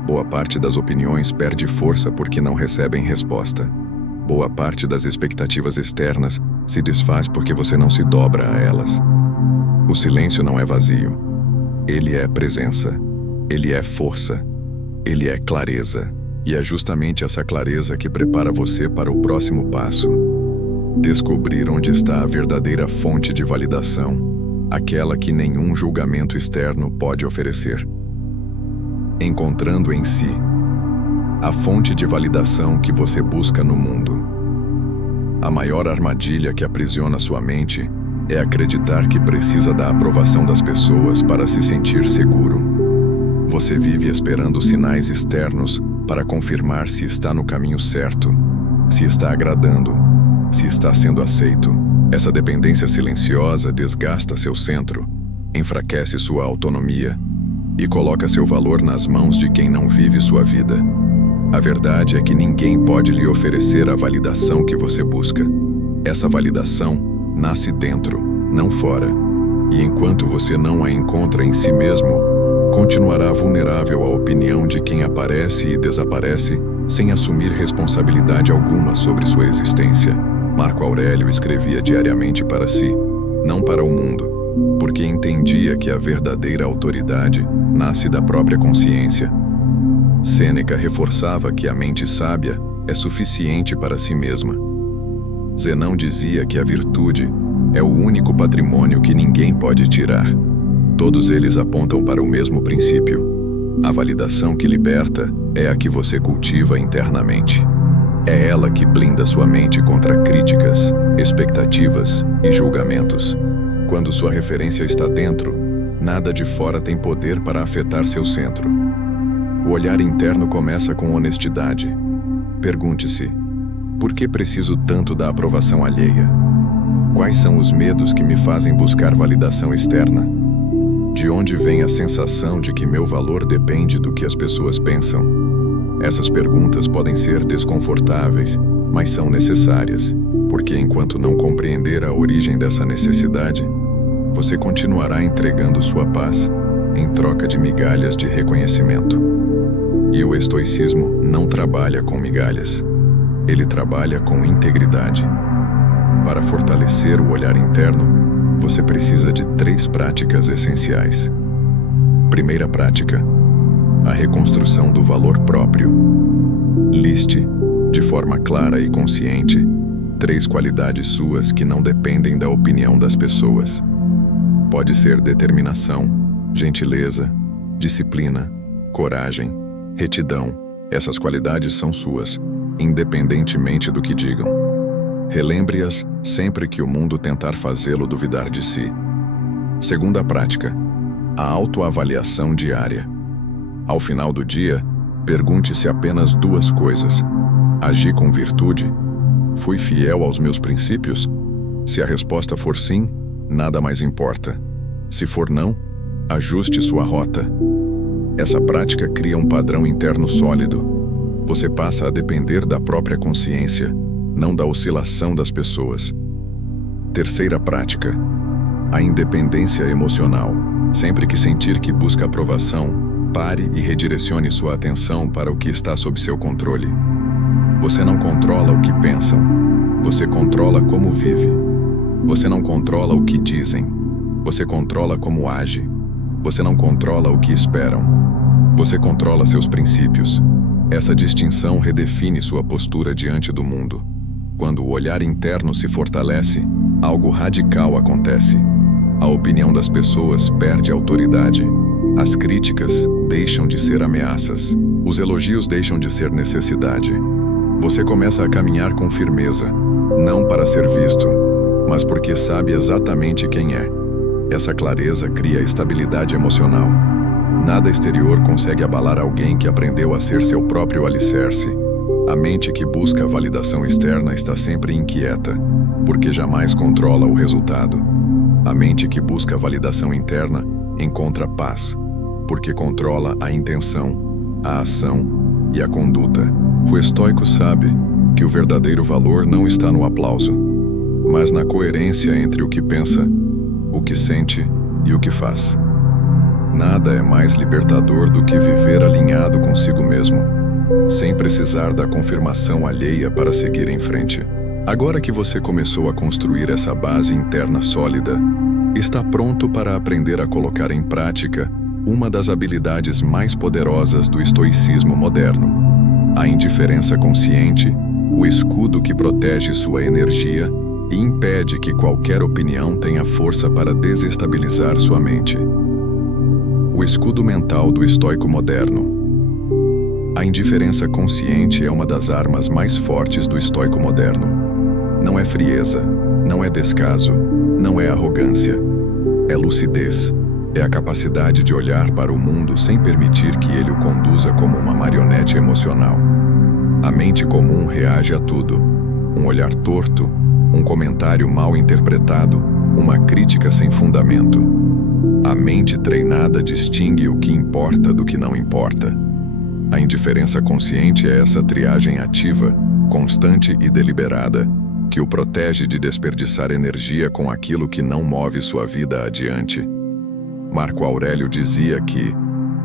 Boa parte das opiniões perde força porque não recebem resposta. Boa parte das expectativas externas se desfaz porque você não se dobra a elas. O silêncio não é vazio. Ele é presença. Ele é força. Ele é clareza, e é justamente essa clareza que prepara você para o próximo passo. Descobrir onde está a verdadeira fonte de validação, aquela que nenhum julgamento externo pode oferecer. Encontrando em si a fonte de validação que você busca no mundo. A maior armadilha que aprisiona sua mente é acreditar que precisa da aprovação das pessoas para se sentir seguro. Você vive esperando sinais externos para confirmar se está no caminho certo, se está agradando, se está sendo aceito. Essa dependência silenciosa desgasta seu centro, enfraquece sua autonomia e coloca seu valor nas mãos de quem não vive sua vida. A verdade é que ninguém pode lhe oferecer a validação que você busca. Essa validação nasce dentro, não fora. E enquanto você não a encontra em si mesmo, continuará vulnerável à opinião de quem aparece e desaparece sem assumir responsabilidade alguma sobre sua existência. Marco Aurélio escrevia diariamente para si, não para o mundo, porque entendia que a verdadeira autoridade nasce da própria consciência. Sêneca reforçava que a mente sábia é suficiente para si mesma. Zenão dizia que a virtude é o único patrimônio que ninguém pode tirar. Todos eles apontam para o mesmo princípio. A validação que liberta é a que você cultiva internamente. É ela que blinda sua mente contra críticas, expectativas e julgamentos. Quando sua referência está dentro, nada de fora tem poder para afetar seu centro. O olhar interno começa com honestidade. Pergunte-se: por que preciso tanto da aprovação alheia? Quais são os medos que me fazem buscar validação externa? De onde vem a sensação de que meu valor depende do que as pessoas pensam? Essas perguntas podem ser desconfortáveis, mas são necessárias, porque enquanto não compreender a origem dessa necessidade, você continuará entregando sua paz em troca de migalhas de reconhecimento. E o estoicismo não trabalha com migalhas, ele trabalha com integridade. Para fortalecer o olhar interno, você precisa de 3 práticas essenciais. Primeira prática: a reconstrução do valor próprio. Liste, de forma clara e consciente, 3 qualidades suas que não dependem da opinião das pessoas. Pode ser determinação, gentileza, disciplina, coragem, retidão. Essas qualidades são suas, independentemente do que digam. Relembre-as sempre que o mundo tentar fazê-lo duvidar de si. Segunda prática: a autoavaliação diária. Ao final do dia, pergunte-se apenas 2 coisas. Agi com virtude? Fui fiel aos meus princípios? Se a resposta for sim, nada mais importa. Se for não, ajuste sua rota. Essa prática cria um padrão interno sólido. Você passa a depender da própria consciência, não da oscilação das pessoas. Terceira prática: a independência emocional. Sempre que sentir que busca aprovação, pare e redirecione sua atenção para o que está sob seu controle. Você não controla o que pensam, você controla como vive. Você não controla o que dizem, você controla como age. Você não controla o que esperam, você controla seus princípios. Essa distinção redefine sua postura diante do mundo. Quando o olhar interno se fortalece, algo radical acontece. A opinião das pessoas perde autoridade. As críticas deixam de ser ameaças. Os elogios deixam de ser necessidade. Você começa a caminhar com firmeza, não para ser visto, mas porque sabe exatamente quem é. Essa clareza cria estabilidade emocional. Nada exterior consegue abalar alguém que aprendeu a ser seu próprio alicerce. A mente que busca a validação externa está sempre inquieta, porque jamais controla o resultado. A mente que busca a validação interna encontra paz, porque controla a intenção, a ação e a conduta. O estoico sabe que o verdadeiro valor não está no aplauso, mas na coerência entre o que pensa, o que sente e o que faz. Nada é mais libertador do que viver alinhado consigo mesmo, sem precisar da confirmação alheia para seguir em frente. Agora que você começou a construir essa base interna sólida, está pronto para aprender a colocar em prática Uma das habilidades mais poderosas do estoicismo moderno. A indiferença consciente, o escudo que protege sua energia e impede que qualquer opinião tenha força para desestabilizar sua mente. O escudo mental do estoico moderno. A indiferença consciente é uma das armas mais fortes do estoico moderno. Não é frieza, não é descaso, não é arrogância. É lucidez. É a capacidade de olhar para o mundo sem permitir que ele o conduza como uma marionete emocional. A mente comum reage a tudo. Um olhar torto, um comentário mal interpretado, uma crítica sem fundamento. A mente treinada distingue o que importa do que não importa. A indiferença consciente é essa triagem ativa, constante e deliberada, que o protege de desperdiçar energia com aquilo que não move sua vida adiante. Marco Aurélio dizia que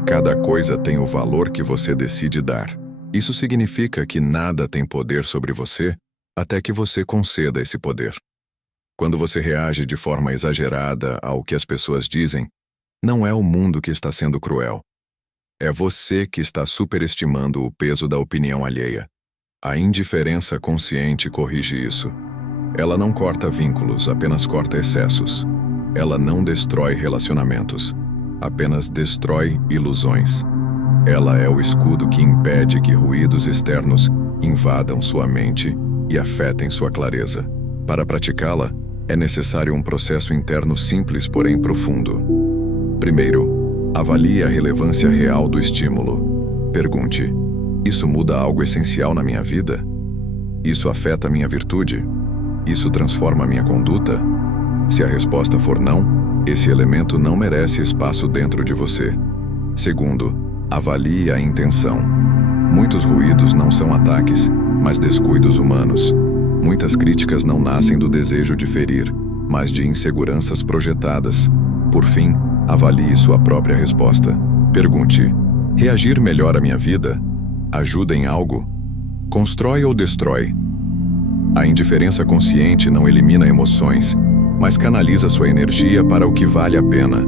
cada coisa tem o valor que você decide dar. Isso significa que nada tem poder sobre você até que você conceda esse poder. Quando você reage de forma exagerada ao que as pessoas dizem, não é o mundo que está sendo cruel. É você que está superestimando o peso da opinião alheia. A indiferença consciente corrige isso. Ela não corta vínculos, apenas corta excessos. Ela não destrói relacionamentos, apenas destrói ilusões. Ela é o escudo que impede que ruídos externos invadam sua mente e afetem sua clareza. Para praticá-la, é necessário um processo interno simples, porém profundo. Primeiro, avalie a relevância real do estímulo. Pergunte: isso muda algo essencial na minha vida? Isso afeta minha virtude? Isso transforma minha conduta? Se a resposta for não, esse elemento não merece espaço dentro de você. Segundo, avalie a intenção. Muitos ruídos não são ataques, mas descuidos humanos. Muitas críticas não nascem do desejo de ferir, mas de inseguranças projetadas. Por fim, avalie sua própria resposta. Pergunte: reagir melhor à minha vida? Ajuda em algo? Constrói ou destrói? A indiferença consciente não elimina emoções, mas canaliza sua energia para o que vale a pena.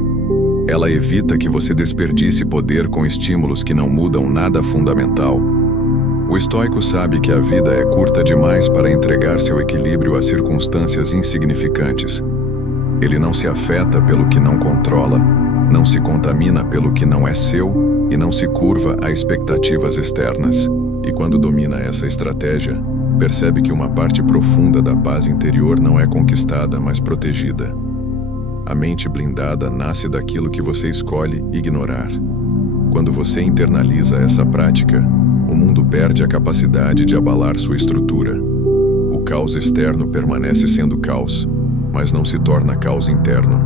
Ela evita que você desperdice poder com estímulos que não mudam nada fundamental. O estoico sabe que a vida é curta demais para entregar seu equilíbrio a circunstâncias insignificantes. Ele não se afeta pelo que não controla, não se contamina pelo que não é seu e não se curva a expectativas externas. E quando domina essa estratégia, percebe que uma parte profunda da paz interior não é conquistada, mas protegida. A mente blindada nasce daquilo que você escolhe ignorar. Quando você internaliza essa prática, o mundo perde a capacidade de abalar sua estrutura. O caos externo permanece sendo caos, mas não se torna caos interno.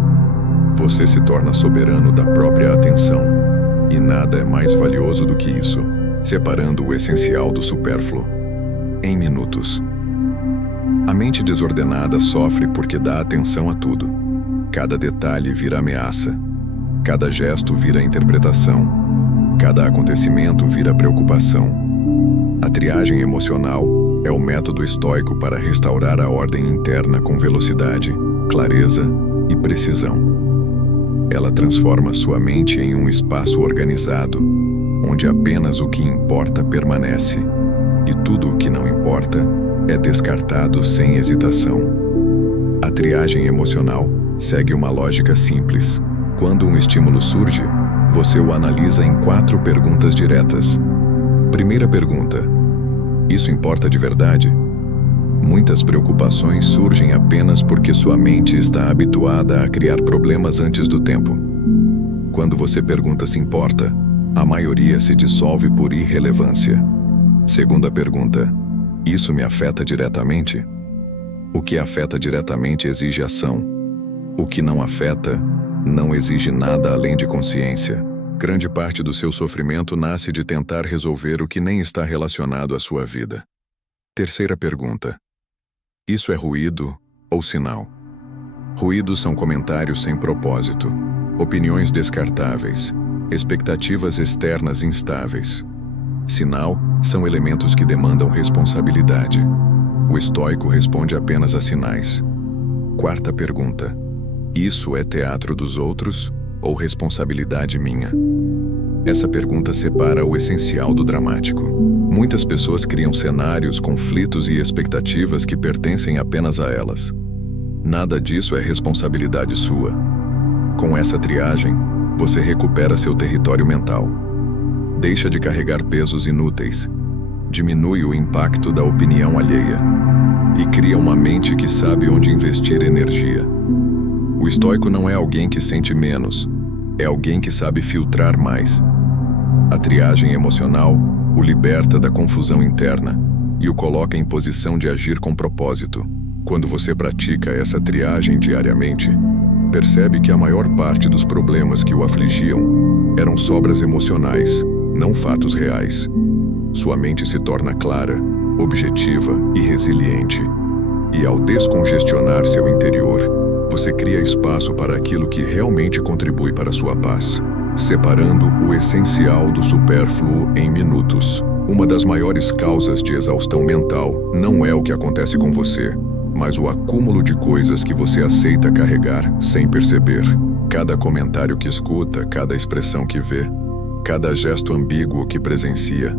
Você se torna soberano da própria atenção. E nada é mais valioso do que isso, separando o essencial do supérfluo. Em minutos. A mente desordenada sofre porque dá atenção a tudo. Cada detalhe vira ameaça. Cada gesto vira interpretação. Cada acontecimento vira preocupação. A triagem emocional é o método estoico para restaurar a ordem interna com velocidade, clareza e precisão. Ela transforma sua mente em um espaço organizado, onde apenas o que importa permanece, e tudo o que não importa é descartado sem hesitação. A triagem emocional segue uma lógica simples. Quando um estímulo surge, você o analisa em 4 perguntas diretas. Primeira pergunta: isso importa de verdade? Muitas preocupações surgem apenas porque sua mente está habituada a criar problemas antes do tempo. Quando você pergunta se importa, a maioria se dissolve por irrelevância. Segunda pergunta: isso me afeta diretamente? O que afeta diretamente exige ação. O que não afeta não exige nada além de consciência. Grande parte do seu sofrimento nasce de tentar resolver o que nem está relacionado à sua vida. Terceira pergunta: isso é ruído ou sinal? Ruídos são comentários sem propósito, opiniões descartáveis, expectativas externas instáveis. Sinal são elementos que demandam responsabilidade. O estoico responde apenas a sinais. Quarta pergunta: isso é teatro dos outros ou responsabilidade minha? Essa pergunta separa o essencial do dramático. Muitas pessoas criam cenários, conflitos e expectativas que pertencem apenas a elas. Nada disso é responsabilidade sua. Com essa triagem, você recupera seu território mental. Deixa de carregar pesos inúteis. Diminui o impacto da opinião alheia. E cria uma mente que sabe onde investir energia. O estoico não é alguém que sente menos, é alguém que sabe filtrar mais. A triagem emocional o liberta da confusão interna e o coloca em posição de agir com propósito. Quando você pratica essa triagem diariamente, percebe que a maior parte dos problemas que o afligiam eram sobras emocionais, não fatos reais. Sua mente se torna clara, objetiva e resiliente. E ao descongestionar seu interior, você cria espaço para aquilo que realmente contribui para sua paz, separando o essencial do supérfluo em minutos. Uma das maiores causas de exaustão mental não é o que acontece com você, mas o acúmulo de coisas que você aceita carregar sem perceber. Cada comentário que escuta, cada expressão que vê, cada gesto ambíguo que presencia,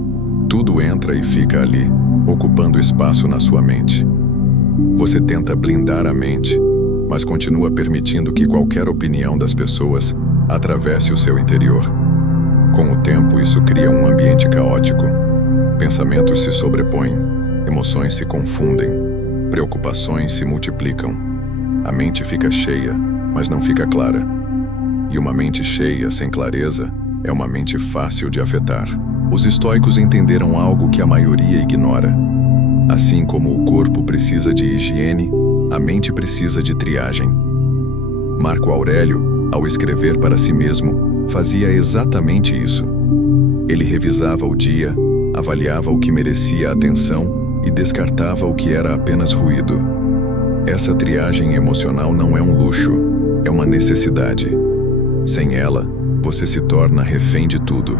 tudo entra e fica ali, ocupando espaço na sua mente. Você tenta blindar a mente, mas continua permitindo que qualquer opinião das pessoas atravesse o seu interior. Com o tempo, isso cria um ambiente caótico. Pensamentos se sobrepõem, emoções se confundem, preocupações se multiplicam. A mente fica cheia, mas não fica clara. E uma mente cheia, sem clareza, é uma mente fácil de afetar. Os estoicos entenderam algo que a maioria ignora. Assim como o corpo precisa de higiene, a mente precisa de triagem. Marco Aurélio, ao escrever para si mesmo, fazia exatamente isso. Ele revisava o dia, avaliava o que merecia atenção e descartava o que era apenas ruído. Essa triagem emocional não é um luxo, é uma necessidade. Sem ela, você se torna refém de tudo.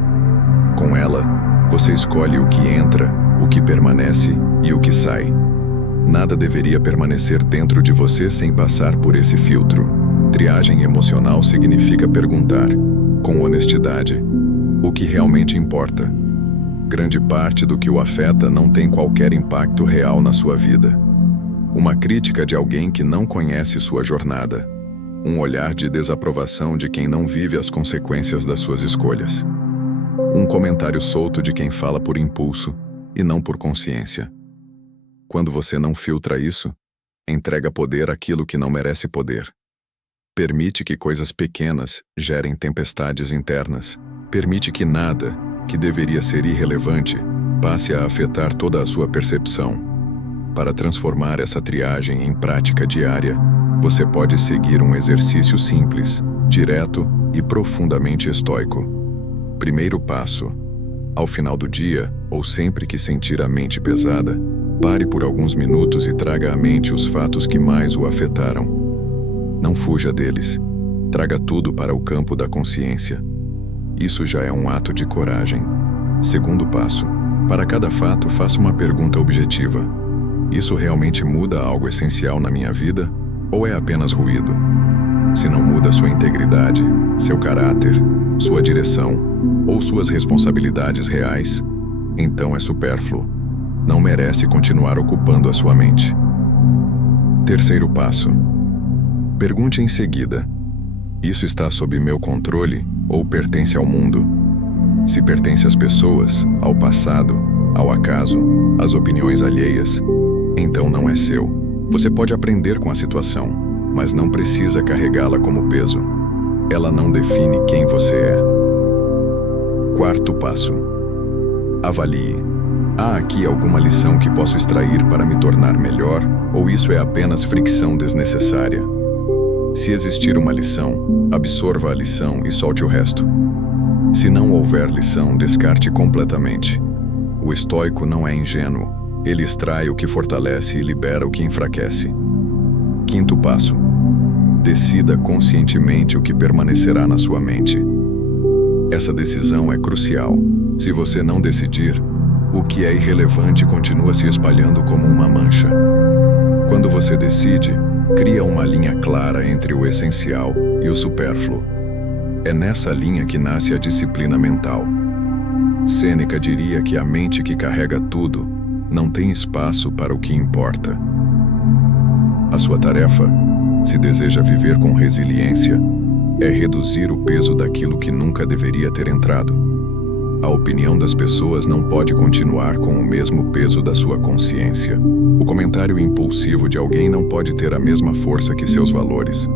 Com ela, você escolhe o que entra, o que permanece e o que sai. Nada deveria permanecer dentro de você sem passar por esse filtro. Triagem emocional significa perguntar, com honestidade, o que realmente importa. Grande parte do que o afeta não tem qualquer impacto real na sua vida. Uma crítica de alguém que não conhece sua jornada. Um olhar de desaprovação de quem não vive as consequências das suas escolhas. Um comentário solto de quem fala por impulso e não por consciência. Quando você não filtra isso, entrega poder àquilo que não merece poder. Permite que coisas pequenas gerem tempestades internas. Permite que nada, que deveria ser irrelevante, passe a afetar toda a sua percepção. Para transformar essa triagem em prática diária, você pode seguir um exercício simples, direto e profundamente estoico. Primeiro passo. Ao final do dia, ou sempre que sentir a mente pesada, pare por alguns minutos e traga à mente os fatos que mais o afetaram. Não fuja deles. Traga tudo para o campo da consciência. Isso já é um ato de coragem. Segundo passo. Para cada fato, faça uma pergunta objetiva. Isso realmente muda algo essencial na minha vida? Ou é apenas ruído? Se não muda sua integridade, seu caráter, sua direção ou suas responsabilidades reais, então é supérfluo. Não merece continuar ocupando a sua mente. Terceiro passo. Pergunte em seguida: isso está sob meu controle ou pertence ao mundo? Se pertence às pessoas, ao passado, ao acaso, às opiniões alheias, então não é seu. Você pode aprender com a situação, mas não precisa carregá-la como peso. Ela não define quem você é. Quarto passo. Avalie. Há aqui alguma lição que posso extrair para me tornar melhor, ou isso é apenas fricção desnecessária? Se existir uma lição, absorva a lição e solte o resto. Se não houver lição, descarte completamente. O estoico não é ingênuo. Ele extrai o que fortalece e libera o que enfraquece. Quinto passo. Decida conscientemente o que permanecerá na sua mente. Essa decisão é crucial. Se você não decidir, o que é irrelevante continua se espalhando como uma mancha. Quando você decide, cria uma linha clara entre o essencial e o supérfluo. É nessa linha que nasce a disciplina mental. Sêneca diria que a mente que carrega tudo não tem espaço para o que importa. A sua tarefa, se deseja viver com resiliência, é reduzir o peso daquilo que nunca deveria ter entrado. A opinião das pessoas não pode continuar com o mesmo peso da sua consciência. O comentário impulsivo de alguém não pode ter a mesma força que seus valores.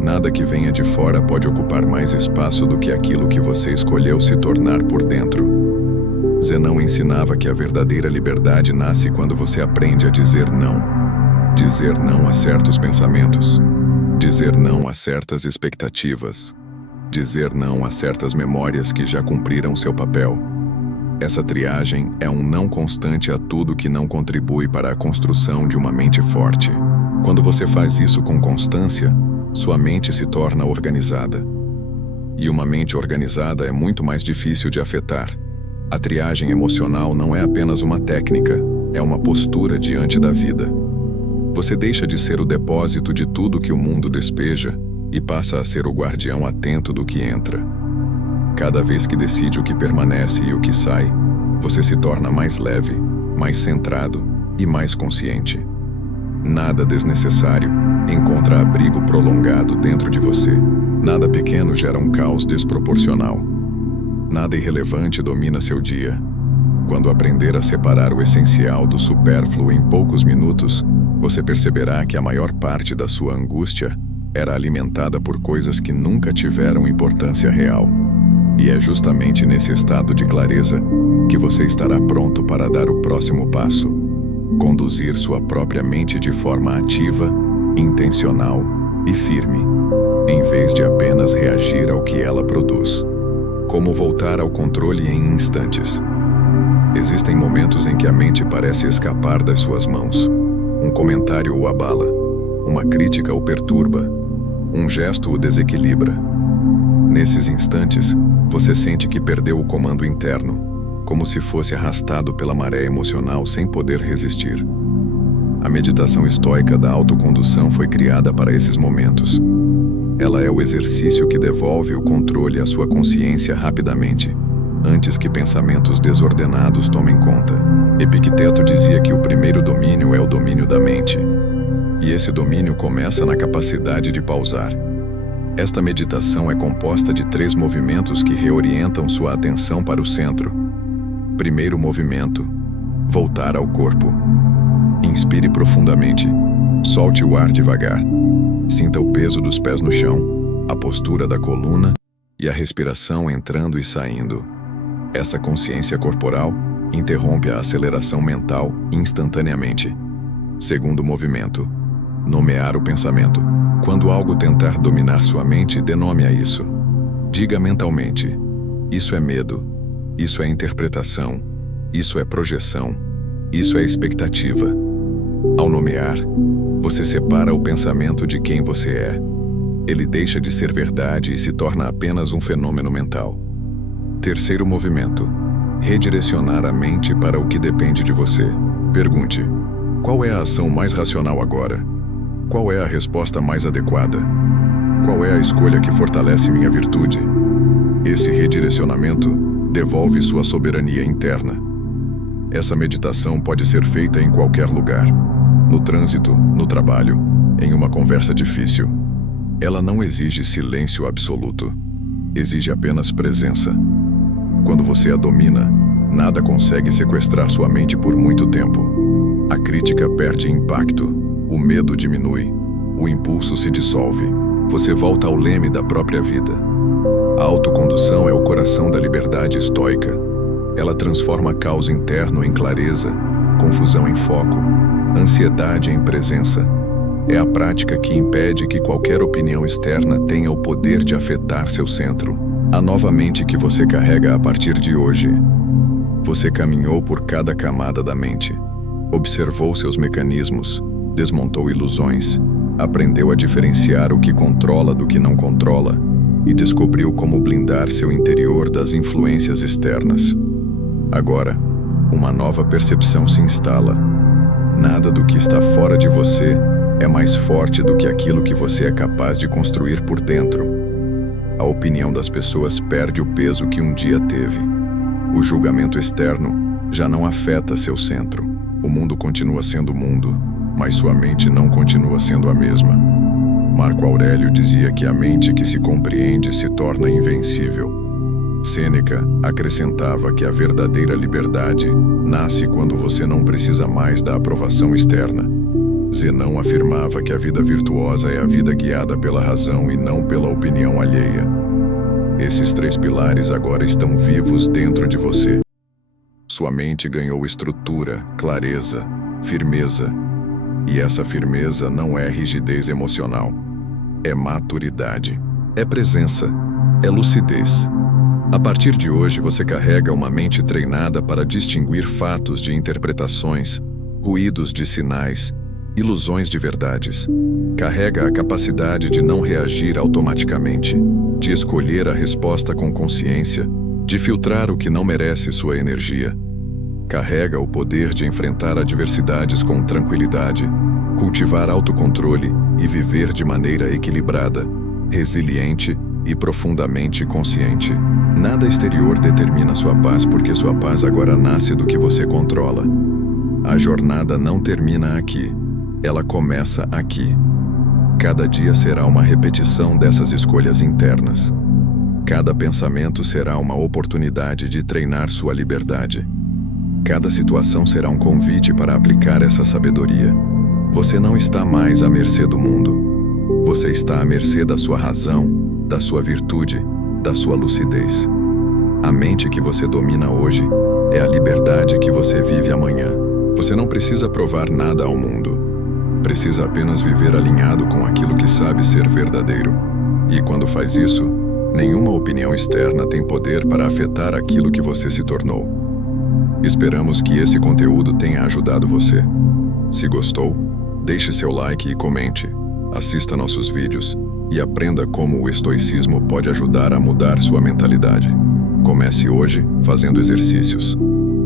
Nada que venha de fora pode ocupar mais espaço do que aquilo que você escolheu se tornar por dentro. Zenão ensinava que a verdadeira liberdade nasce quando você aprende a dizer não. Dizer não a certos pensamentos. Dizer não a certas expectativas. Dizer não a certas memórias que já cumpriram seu papel. Essa triagem é um não constante a tudo que não contribui para a construção de uma mente forte. Quando você faz isso com constância, sua mente se torna organizada. E uma mente organizada é muito mais difícil de afetar. A triagem emocional não é apenas uma técnica, é uma postura diante da vida. Você deixa de ser o depósito de tudo que o mundo despeja e passa a ser o guardião atento do que entra. Cada vez que decide o que permanece e o que sai, você se torna mais leve, mais centrado e mais consciente. Nada desnecessário encontra abrigo prolongado dentro de você. Nada pequeno gera um caos desproporcional. Nada irrelevante domina seu dia. Quando aprender a separar o essencial do supérfluo em poucos minutos, você perceberá que a maior parte da sua angústia era alimentada por coisas que nunca tiveram importância real. E é justamente nesse estado de clareza que você estará pronto para dar o próximo passo. Conduzir sua própria mente de forma ativa, intencional e firme, em vez de apenas reagir ao que ela produz. Como voltar ao controle em instantes. Existem momentos em que a mente parece escapar das suas mãos. Um comentário o abala, uma crítica o perturba, um gesto o desequilibra. Nesses instantes, você sente que perdeu o comando interno, como se fosse arrastado pela maré emocional sem poder resistir. A meditação estoica da autocondução foi criada para esses momentos. Ela é o exercício que devolve o controle à sua consciência rapidamente, antes que pensamentos desordenados tomem conta. Epicteto dizia que o primeiro domínio é o domínio da mente. E esse domínio começa na capacidade de pausar. Esta meditação é composta de 3 movimentos que reorientam sua atenção para o centro. Primeiro movimento: voltar ao corpo. Inspire profundamente. Solte o ar devagar. Sinta o peso dos pés no chão, a postura da coluna e a respiração entrando e saindo. Essa consciência corporal interrompe a aceleração mental instantaneamente. Segundo movimento: nomear o pensamento. Quando algo tentar dominar sua mente, denome a isso. Diga mentalmente: isso é medo, isso é interpretação, isso é projeção, isso é expectativa. Ao nomear, você separa o pensamento de quem você é. Ele deixa de ser verdade e se torna apenas um fenômeno mental. Terceiro movimento: redirecionar a mente para o que depende de você. Pergunte: qual é a ação mais racional agora? Qual é a resposta mais adequada? Qual é a escolha que fortalece minha virtude? Esse redirecionamento devolve sua soberania interna. Essa meditação pode ser feita em qualquer lugar. No trânsito, no trabalho, em uma conversa difícil. Ela não exige silêncio absoluto. Exige apenas presença. Quando você a domina, nada consegue sequestrar sua mente por muito tempo. A crítica perde impacto. O medo diminui, o impulso se dissolve, você volta ao leme da própria vida. A autocondução é o coração da liberdade estoica. Ela transforma caos interno em clareza, confusão em foco, ansiedade em presença. É a prática que impede que qualquer opinião externa tenha o poder de afetar seu centro. A nova mente que você carrega a partir de hoje. Você caminhou por cada camada da mente, observou seus mecanismos, desmontou ilusões, aprendeu a diferenciar o que controla do que não controla e descobriu como blindar seu interior das influências externas. Agora, uma nova percepção se instala. Nada do que está fora de você é mais forte do que aquilo que você é capaz de construir por dentro. a opinião das pessoas perde o peso que um dia teve. O julgamento externo já não afeta seu centro. O mundo continua sendo mundo, mas sua mente não continua sendo a mesma. Marco Aurélio dizia que a mente que se compreende se torna invencível. Sêneca acrescentava que a verdadeira liberdade nasce quando você não precisa mais da aprovação externa. Zenão afirmava que a vida virtuosa é a vida guiada pela razão e não pela opinião alheia. Esses 3 pilares agora estão vivos dentro de você. Sua mente ganhou estrutura, clareza, firmeza. E essa firmeza não é rigidez emocional. É maturidade. É presença. É lucidez. A partir de hoje, você carrega uma mente treinada para distinguir fatos de interpretações, ruídos de sinais, ilusões de verdades. Carrega a capacidade de não reagir automaticamente, de escolher a resposta com consciência, de filtrar o que não merece sua energia. Carrega o poder de enfrentar adversidades com tranquilidade, cultivar autocontrole e viver de maneira equilibrada, resiliente e profundamente consciente. Nada exterior determina sua paz, porque sua paz agora nasce do que você controla. A jornada não termina aqui. Ela começa aqui. Cada dia será uma repetição dessas escolhas internas. Cada pensamento será uma oportunidade de treinar sua liberdade. Cada situação será um convite para aplicar essa sabedoria. Você não está mais à mercê do mundo. Você está à mercê da sua razão, da sua virtude, da sua lucidez. A mente que você domina hoje é a liberdade que você vive amanhã. Você não precisa provar nada ao mundo. Precisa apenas viver alinhado com aquilo que sabe ser verdadeiro. E quando faz isso, nenhuma opinião externa tem poder para afetar aquilo que você se tornou. Esperamos que esse conteúdo tenha ajudado você. Se gostou, deixe seu like e comente, assista nossos vídeos e aprenda como o estoicismo pode ajudar a mudar sua mentalidade. Comece hoje fazendo exercícios.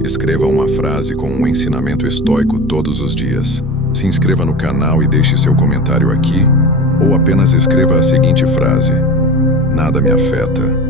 Escreva uma frase com um ensinamento estoico todos os dias. Se inscreva no canal e deixe seu comentário aqui, ou apenas escreva a seguinte frase: nada me afeta.